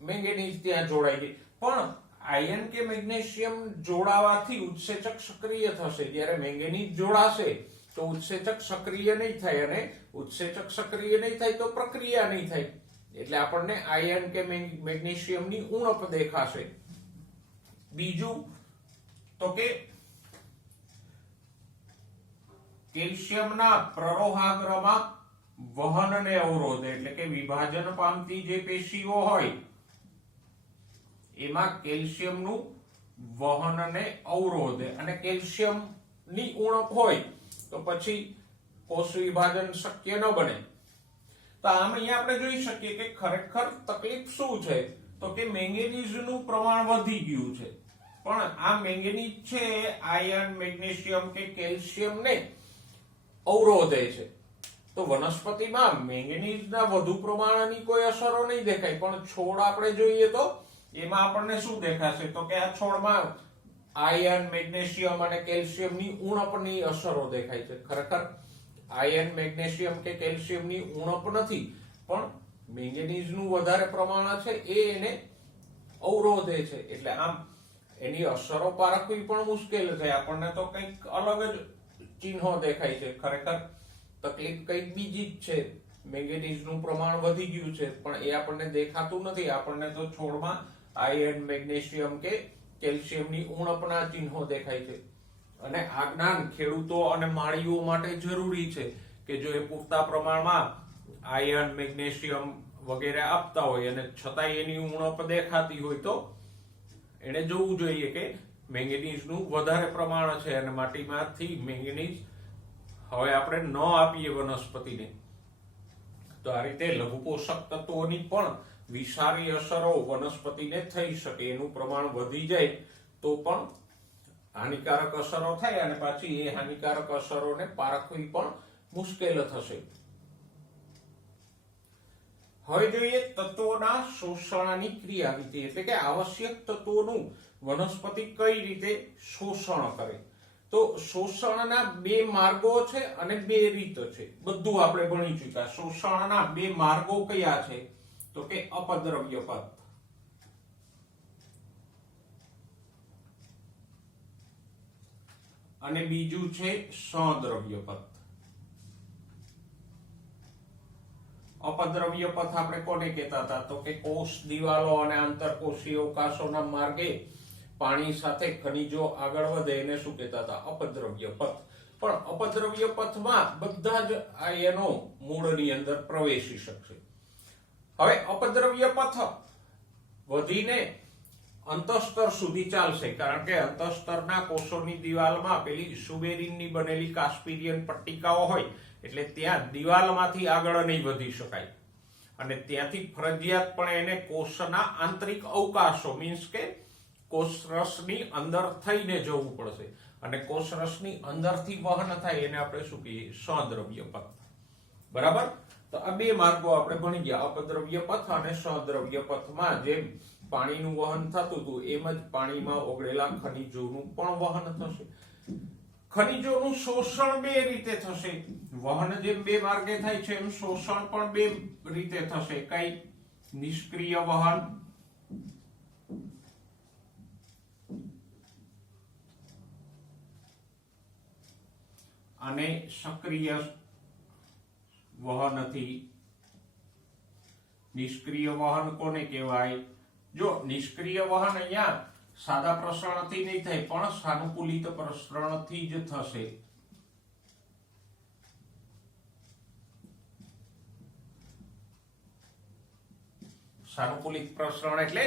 મેંગેનીઝ ત્યાં જોડાઈ ગઈ. પણ આયર્ન કે મેગ્નેશિયમ જોડાવાથી ઉત્સેચક સક્રિય થશે, જ્યારે મેંગેનીઝ જોડાશે તો ઉત્સેચક સક્રિય નહીં થાય, અને ઉત્સેચક સક્રિય નહીં થાય તો પ્રક્રિયા નહીં થાય, એટલે આપણને આયર્ન કે મેગ્નેશિયમની ઉણપ દેખાશે. બીજું તો કે કેલ્શિયમના પ્રરોહાગ્રમાં વહનને અવરોધે, એટલે કે વિભાજન પામતી જે પેશીઓ હોય એમાં કેલ્શિયમનું વહનને અવરોધે, અને કેલ્શિયમની ઉણપ હોય તો પછી કોષ વિભાજન શક્ય ન બને. તો આમ અહીંયા આપણે જોઈ શકીએ કે ખરેખર તકલીફ શું છે, તો કે મેંગેનીઝનું પ્રમાણ વધી ગયું છે, પણ આ મેંગેનીઝ છે આયર્ન, મેગ્નેશિયમ કે કેલ્શિયમને અવરોધે છે. તો વનસ્પતિમાં મેંગેનીઝના વધુ પ્રમાણની કોઈ અસરો નહીં દેખાય, પણ છોડ આપણે જોઈએ તો એમાં આપણને શું દેખાશે, તો કે આ છોડમાં આયર્ન, મેગ્નેશિયમ અને કેલ્શિયમની ઉણપની અસરો દેખાય છે. ખરેખર આયર્ન, મેગ્નેશિયમ કે કેલ્શિયમની ઉણપ નથી, પણ મેંગેનીઝનું વધારે પ્રમાણ છે એ એને અવરોધે છે. એટલે આમ એની અસરો પારખવી પણ મુશ્કેલ છે. આપણને તો કંઈક અલગ જ ચિહ્નો દેખાય છે, ખરેખર તકલીફ કંઈક બીજી જ છે. મેંગેનીઝનું પ્રમાણ વધી ગયું છે પણ એ આપણને દેખાતું નથી. આપણને તો છોડમાં આયર્ન, મેગ્નેશિયમ કે કેલ્શિયમની ઉણપના ચિહ્નો દેખાય છે. અને આ જ્ઞાન ખેડૂતો અને માળીઓ માટે જરૂરી છે કે જો એ પૂરતા પ્રમાણમાં આયર્ન, મેગ્નેશિયમ વગેરે આપતા હોય અને છતાંય એની ઉણપ દેખાતી હોય તો એને જોવું જોઈએ કે મેંગેનીઝનું વધારે પ્રમાણ છે અને માટીમાંથી મેંગેનીઝ હવે આપણે ન આપીએ વનસ્પતિને. તો આ રીતે લઘુ પોષક તત્વોની પણ વિષારી અસરો વનસ્પતિને થઈ શકે. એનું પ્રમાણ વધી જાય તો પણ હાનિકારક અસરો થાય અને પાછી એ હાનિકારક અસરોને પારખવી પણ મુશ્કેલ થશે. હવે જોઈએ તત્વોના શોષણની ક્રિયાવિધિ, એટલે કે આવશ્યક તત્વોનું વનસ્પતિ કઈ રીતે શોષણ કરે. તો શોષણના બે માર્ગો છે અને બે રીતો છે, બધું આપણે ભણી ચૂક્યા. શોષણના બે માર્ગો કયા છે? તો કે અપદ્રવ્ય પથ અને બીજું છે સદ્રવ્ય પથ. અપદ્રવ્ય પથ આપણે કોને કહેતા હતા? તો કે કોષ દિવાલો અને આંતરકોષીય અવકાશોના માર્ગે પાણી સાથે ખનિજો આગળ વધે એને શું કહેતા હતા? અપદ્રવ્ય પથ. પણ અપદ્રવ્ય પથમાં બધા જ આયનો મૂળની અંદર પ્રવેશી શકશે. હવે અપદ્રવ્ય પથ વધીને અંતઃસ્તર સુધી ચાલશે, કારણ કે અંતઃસ્તરના કોષોની દિવાલમાં પેલી સુબેરિનની બનેલી કાસ્પિરિયન પટ્ટિકાઓ હોય, એટલે ત્યાં દિવાલમાંથી આગળ નહીં વધી શકાય અને ત્યાંથી ફરજિયાતપણે એને કોષના આંતરિક અવકાશો મીન્સ કે કોષરસની અંદર થઈને જવું પડશે અને કોષરસની અંદરથી વહન થાય એને આપણે શું કહીએ? સદ્રવ્ય પથ. બરાબર? તો આ બે માર્ગો આપણે ભણી ગયા, અપદ્રવ્ય પથ અને સદ્રવ્ય પથમાં જેમ પાણીનું વહન થતું હતું એમ જ પાણીમાં ઓગળેલા ખનિજોનું પણ વહન થશે. ખનિજોનું શોષણ બે રીતે થશે. વહન જેમ બે માર્ગે થાય છે એમ શોષણ પણ બે રીતે થશે. કઈ? નિષ્ક્રિય વહન અને સક્રિય વહનથી. નિષ્ક્રિય વહન કોને કહેવાય? જો નિષ્ક્રિય વહન અહીંયા સાદા પ્રસરણથી નહીં થાય પણ સાનુકૂલિત પ્રસરણથી જ થશે. સાનુકૂલિત પ્રસરણ એટલે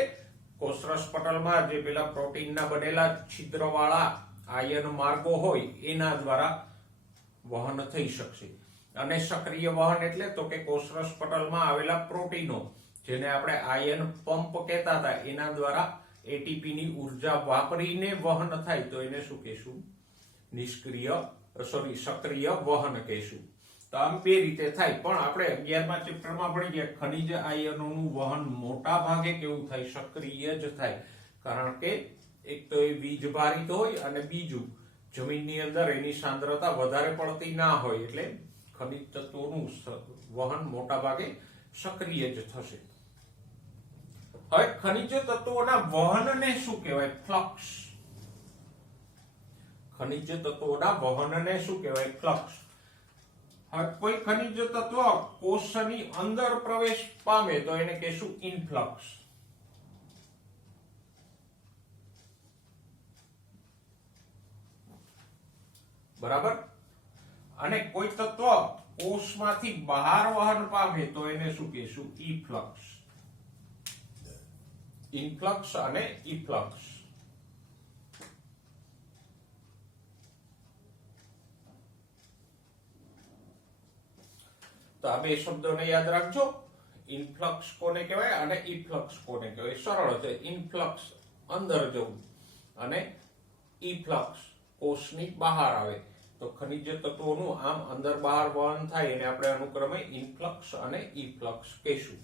કોષરસ પટલમાં જે પેલા પ્રોટીનના બનેલા છિદ્રવાળા આયન માર્ગો હોય એના દ્વારા વહન થઈ શકશે. અને સક્રિય વહન એટલે તો કે કોષરસ પટલમાં આવેલા પ્રોટીનો જેને આપણે આયન પંપ કહેતા હતા એના દ્વારા એટીપી ની ઉર્જા વાપરીને વહન થાય તો એને શું કહેશું? સક્રિય વહન કહેશું. તો આમ બે રીતે થાય. પણ આપણે 11મા ચેપ્ટરમાં ભણી ગયા ખનિજ આયનોનું વહન મોટા ભાગે કેવું થાય? સક્રિય જ થાય. કારણ કે એક તો એ વીજભારિત હોય અને બીજું જમીનની અંદર એની સાંદ્રતા વધારે પડતી ના હોય, એટલે ખનિજ તત્વોનું વહન મોટા ભાગે સક્રિય જ થશે. હવે ખનિજ તત્વોના વહનને શું કહેવાય? ફ્લક્સ. ખનિજ તત્વોના વહનને શું કહેવાય? ફ્લક્સ. હવે કોઈ ખનિજ તત્વ કોષની અંદર પ્રવેશ પામે તો એને કહેશું ઇનફ્લક્સ. બરાબર? અને કોઈ તત્વ કોષમાંથી બહાર વહન પામે તો એને શું કહેશું? ઇફ્લક્સ. ઇનફ્લક્સ અને ઇફ્લક્સ. તો આ બે શબ્દોને યાદ રાખજો. ઇનફ્લક્સ કોને કહેવાય અને ઇફ્લક્સ કોને કહેવાય? સરળ છે. ઇનફ્લક્સ અંદર જવું અને ઇફ્લક્સ કોષની બહાર આવે. તો ખનિજ તત્વોનું આમ અંદર બહાર વહન થાય એને આપણે અનુક્રમે ઇનફ્લક્સ અને ઇફ્લક્સ કહીશું.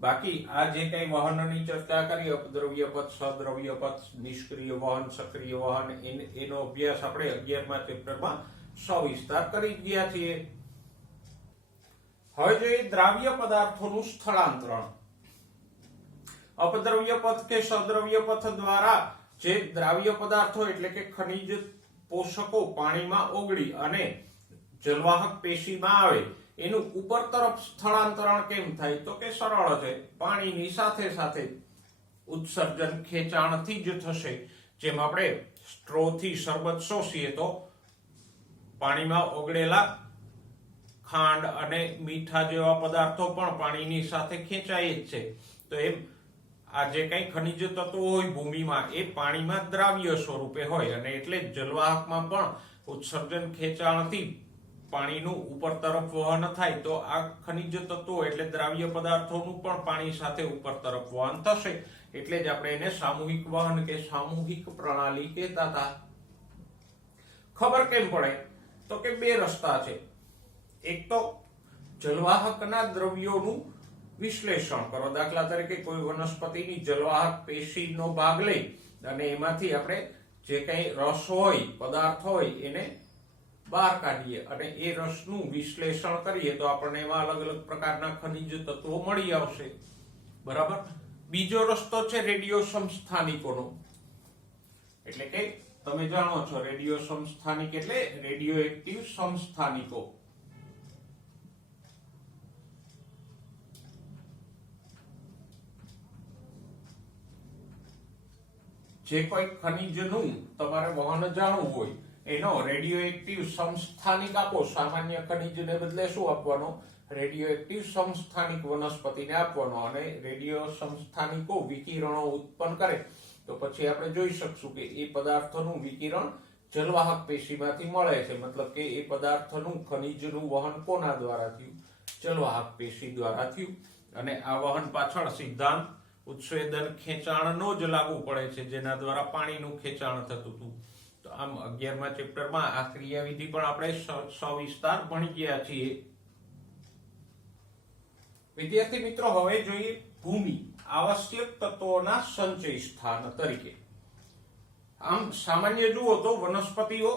બાકી આ જે કઈ વહનની ચર્ચા કરી, અપદ્રવ્ય પથ, સદ્રવ્ય પથ, નિષ્ક્રિય વહન, સક્રિય વહન, એનો અભ્યાસ આપણે 11મા ચેપ્ટરમાં સવિસ્તાર કરી ગયા છીએ. હવે જોઈએ દ્રાવ્ય પદાર્થોનું સ્થળાંતરણ. અપદ્રવ્ય પથ કે સદ્રવ્ય પથ દ્વારા જે દ્રાવ્ય પદાર્થો એટલે કે ખનિજ પોષકો પાણીમાં ઓગળી અને જલવાહક પેશીમાં આવે એનું ઉપર તરફ સ્થળાંતરણ કેમ થાય? તો કે સરળ છે. પાણીની સાથે સાથે ઉત્સર્જન ખેંચાણથી જ થશે. જેમ આપણે સ્ટ્રોથી શરબત શોષીએ તો પાણીમાં ઓગળેલા ખાંડ અને મીઠા જેવા પદાર્થો પણ પાણીની સાથે ખેંચાય જ છે. તો એમ આ જે કઈ ખનિજ તત્વો હોય ભૂમિમાં એ પાણીમાં દ્રાવ્ય સ્વરૂપે હોય અને એટલે જલવાહકમાં પણ ઉત્સર્જન ખેંચાણથી પાણીનું ઉપર તરફ વહન થાય. તો આ ખનિજ તત્વો એટલે દ્રાવ્ય પદાર્થોનું પણ પાણી સાથે ઉપર તરફ વહન થશે. એટલે જ આપણે એને સામૂહિક વહન કે સામૂહિક પ્રણાલી કહેતા હતા. ખબર કેમ પડે? તો કે બે રસ્તા છે. એક તો જલવાહકના દ્રવ્યોનું વિશ્લેષણ કરો. દાખલા તરીકે કોઈ વનસ્પતિની જલવાહક પેશીનો ભાગ લઈ અને એમાંથી આપણે જે કંઈ રસ હોય, પદાર્થ હોય એને બહાર કાઢીએ અને એ રસનું વિશ્લેષણ કરીએ તો આપણને એમાં અલગ અલગ પ્રકારના ખનિજ તત્વો મળી આવશે. બરાબર. બીજો રસ્તો છે રેડિયો સમસ્થાનિકોનો. એટલે કે તમે જાણો છો રેડિયો સમસ્થાનિક એટલે રેડિયો એક્ટિવ સમસ્થાનિકો. જે કોઈ ખનિજનું તમારે વહન જાણવું હોય એનો રેડિયો એક્ટિવ સમસ્થાનિક આપો. સામાન્ય ખનિજને બદલે શું આપવાનો? રેડિયો એક્ટિવ સમસ્થાનિક વનસ્પતિને આપવાનો. અને રેડિયો સમસ્થાનિકો વિકિરણો ઉત્પન્ન કરે તો પછી આપણે જોઈ શકશું કે એ પદાર્થોનું વિકિરણ જલવાહક પેશીમાંથી મળે છે. મતલબ કે એ પદાર્થનું ખનિજનું વહન કોના દ્વારા થયું? જલવાહક પેશી દ્વારા થયું. અને આ વહન પાછળ સિદ્ધાંત ઉત્સેદન ખેંચાણનો જ લાગુ પડે છે, જેના દ્વારા પાણીનું ખેંચાણ થતું હતું. તો આમ 11મા ચેપ્ટરમાં આ ક્રિયાવિધિ પણ આપણે સવિસ્તાર ભણી ગયા છીએ. વિદ્યાર્થી મિત્રો, હવે જોઈએ ભૂમિ આવશ્યક તત્વોના સંચય સ્થાન તરીકે. આમ સામાન્ય જુઓ તો વનસ્પતિઓ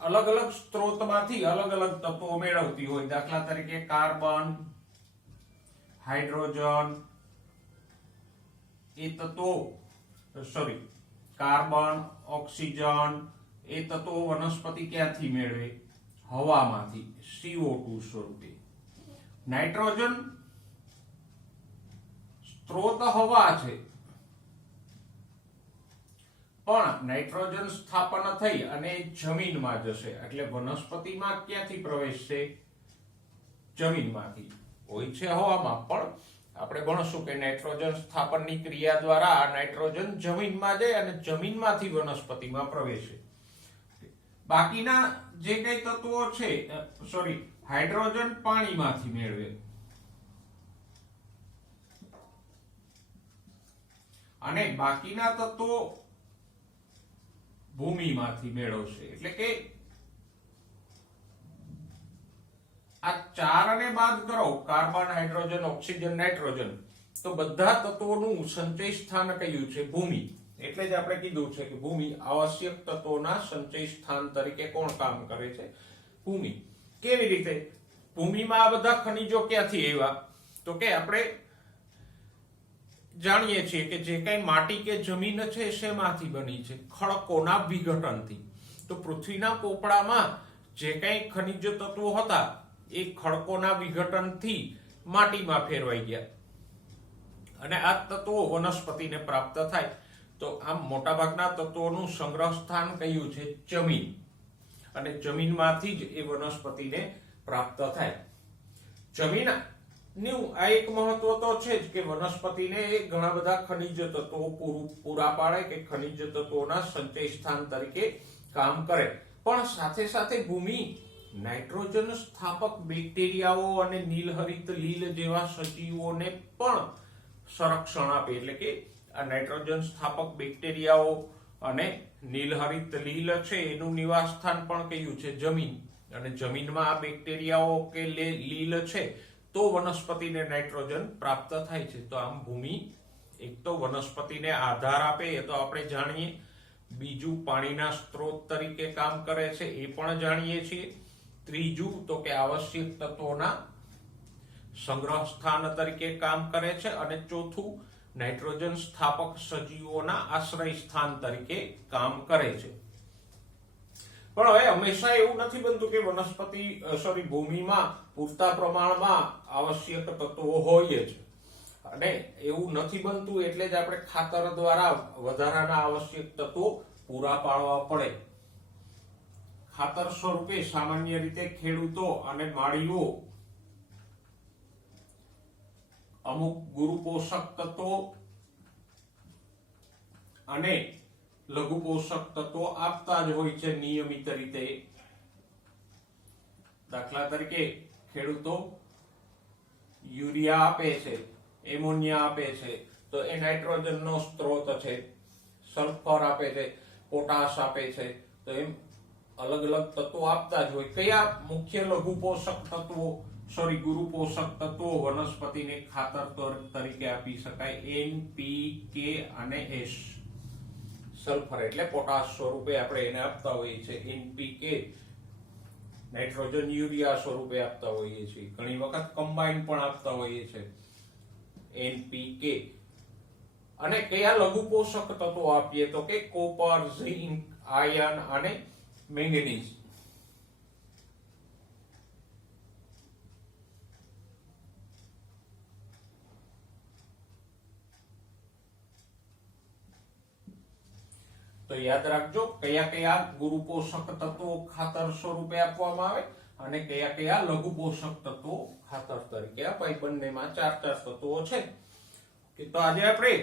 અલગ અલગ સ્ત્રોતમાંથી અલગ અલગ તત્વો મેળવતી હોય. દાખલા તરીકે કાર્બન, હાઇડ્રોજન, એ તત્વો કાર્બન, ઓક્સિજન એ તત્વો વનસ્પતિ ક્યાંથી મેળવે? હવામાંથી, CO2 સ્વરૂપે. નાઇટ્રોજન સ્ત્રોત હવા છે, પણ નાઇટ્રોજન સ્થાપન થઈ અને જમીનમાં જશે. એટલે વનસ્પતિમાં ક્યાંથી પ્રવેશશે? જમીનમાંથી. હોય છે હવામાં, પણ આપણે ભણશું કે નાઇટ્રોજન સ્થાપનની ક્રિયા દ્વારા આ નાઇટ્રોજન જમીનમાં જાય અને જમીનમાંથી વનસ્પતિમાં પ્રવેશે. બાકીના જે કઈ તત્વો છે, હાઇડ્રોજન પાણીમાંથી મેળવે અને બાકીના તત્વો ભૂમિમાંથી મેળવશે. એટલે કે આ ચારને બાદ કરો, કાર્બન, હાઇડ્રોજન, ઓક્સિજન, નાઇટ્રોજન, તો બધા તત્વોનું સંચય સ્થાન કયું છે? ભૂમિ. એટલે જ આપણે કીધું છે કે ભૂમિ આવશ્યક તત્વોના સંચય સ્થાન તરીકે કોણ કામ કરે છે? ભૂમિ. કેવી રીતે? ભૂમિમાં આ બધા ખનિજો ક્યાંથી આવ્યા? તો કે આપણે જાણીએ છીએ કે જે કઈ માટી કે જમીન છે શેમાંથી બની છે? ખડકોના વિઘટનથી. તો પૃથ્વીના પોપડામાં જે કઈ ખનિજ તત્વો હતા એ ખડકોના વિઘટનથી માટીમાં ફેરવાઈ ગયા અને આ તત્વો વનસ્પતિને પ્રાપ્ત થાય. તો આમ મોટાભાગના તત્વોનું સંગ્રહ સ્થાન કયું છે? જમીન. અને જમીનમાંથી જ એ વનસ્પતિને પ્રાપ્ત થાય. જમીનનું આ એક મહત્વ તો છે જ કે વનસ્પતિને ઘણા બધા ખનિજ તત્વો પૂરા પાડે કે ખનિજ તત્વોના સંચય સ્થાન તરીકે કામ કરે. પણ સાથે સાથે ભૂમિ નાઇટ્રોજન સ્થાપક બેક્ટેરિયાઓ અને નીલહરિત લીલ જેવા સજીવોને પણ સંરક્ષણ આપે. એટલે કે આ નાઇટ્રોજન સ્થાપક બેક્ટેરિયાઓ અને નીલહરિત લીલ છે એનું નિવાસ સ્થાન પણ કયું છે? જમીન. અને જમીનમાં આ બેક્ટેરિયાઓ કે લીલ છે તો વનસ્પતિને નાઇટ્રોજન પ્રાપ્ત થાય છે. તો આમ ભૂમિ એક તો વનસ્પતિને આધાર આપે એ તો આપણે જાણીએ, બીજું પાણીના સ્ત્રોત તરીકે કામ કરે છે એ પણ જાણીએ છીએ, ત્રીજું તો કે આવશ્યક તત્વોના સંગ્રહ સ્થાન તરીકે કામ કરે છે, અને ચોથું નાઇટ્રોજન સ્થાપક સજીવોના આશ્રય સ્થાન તરીકે કામ કરે છે. પણ હવે હંમેશા એવું નથી બનતું કે ભૂમિમાં પૂરતા પ્રમાણમાં આવશ્યક તત્વો હોય જ, અને એવું નથી બનતું એટલે જ આપણે ખાતર દ્વારા વધારાના આવશ્યક તત્વો પૂરા પાડવા પડે. ખાતર સ્વરૂપે સામાન્ય રીતે ખેડૂતો અને માળીઓ અમુક ગુરુ પોષક તત્વો અને લઘુ પોષક તત્વો આપતા જ હોય છે નિયમિત રીતે. દાખલા તરીકે ખેડૂતો યુરિયા આપે છે, એમોનિયા આપે છે, તો એ નાઇટ્રોજનનો સ્ત્રોત છે. સલ્ફર આપે છે, પોટાશ આપે છે, તો એમ અલગ અલગ તત્વો આપતા જ હોય. કયા મુખ્ય લઘુ પોષક તત્વો ગુરુ પોષક તત્વો વનસ્પતિને ખાતર તરીકે આપી શકાય? N, P, K અને S. સલ્ફર એટલે પોટાશ સ્વરૂપે આપણે એને આપતા હોઈએ છીએ. NPK નાઇટ્રોજન યુરિયા સ્વરૂપે આપતા હોઈએ છીએ. ઘણી વખત કમ્બાઈન પણ આપતા હોઈએ છીએ NPK. અને કયા લઘુ પોષક તત્વો આપીએ તો કે કોપર, ઝિંક, આયર્ન અને મેંગેનીઝ. તો યાદ રાખજો કયા કયા ગુરુ પોષક તત્વો ખાતર સ્વરૂપે આપવામાં આવે અને કયા કયા લઘુ પોષક તત્વો ખાતર તરીકે અપાય. બંનેમાં 4 તત્વો છે. કે તો આજે આપણે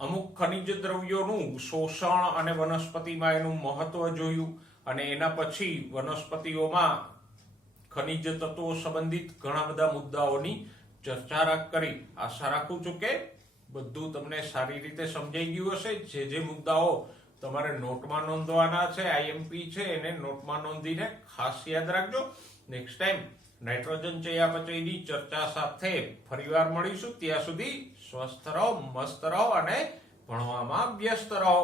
અમુક ખનિજ દ્રવ્યોનું શોષણ અને વનસ્પતિમાં એનું મહત્વ જોયું અને એના પછી વનસ્પતિઓમાં ખનિજ તત્વો સંબંધિત ઘણા બધા મુદ્દાઓની ચર્ચા કરી. આશા રાખું છું કે બધું તમને સારી રીતે સમજાઈ ગયું હશે. જે મુદ્દાઓ તમારે નોટમાં નોંધવાના છે, IMP છે, એને નોટમાં નોંધીને ખાસ યાદ રાખજો. નેક્સ્ટ ટાઈમ નાઇટ્રોજન ચયાપચયની ચર્ચા સાથે ફરીવાર મળીશું. ત્યાં સુધી સ્વસ્થ રહો, મસ્ત રહો અને ભણવામાં વ્યસ્ત રહો.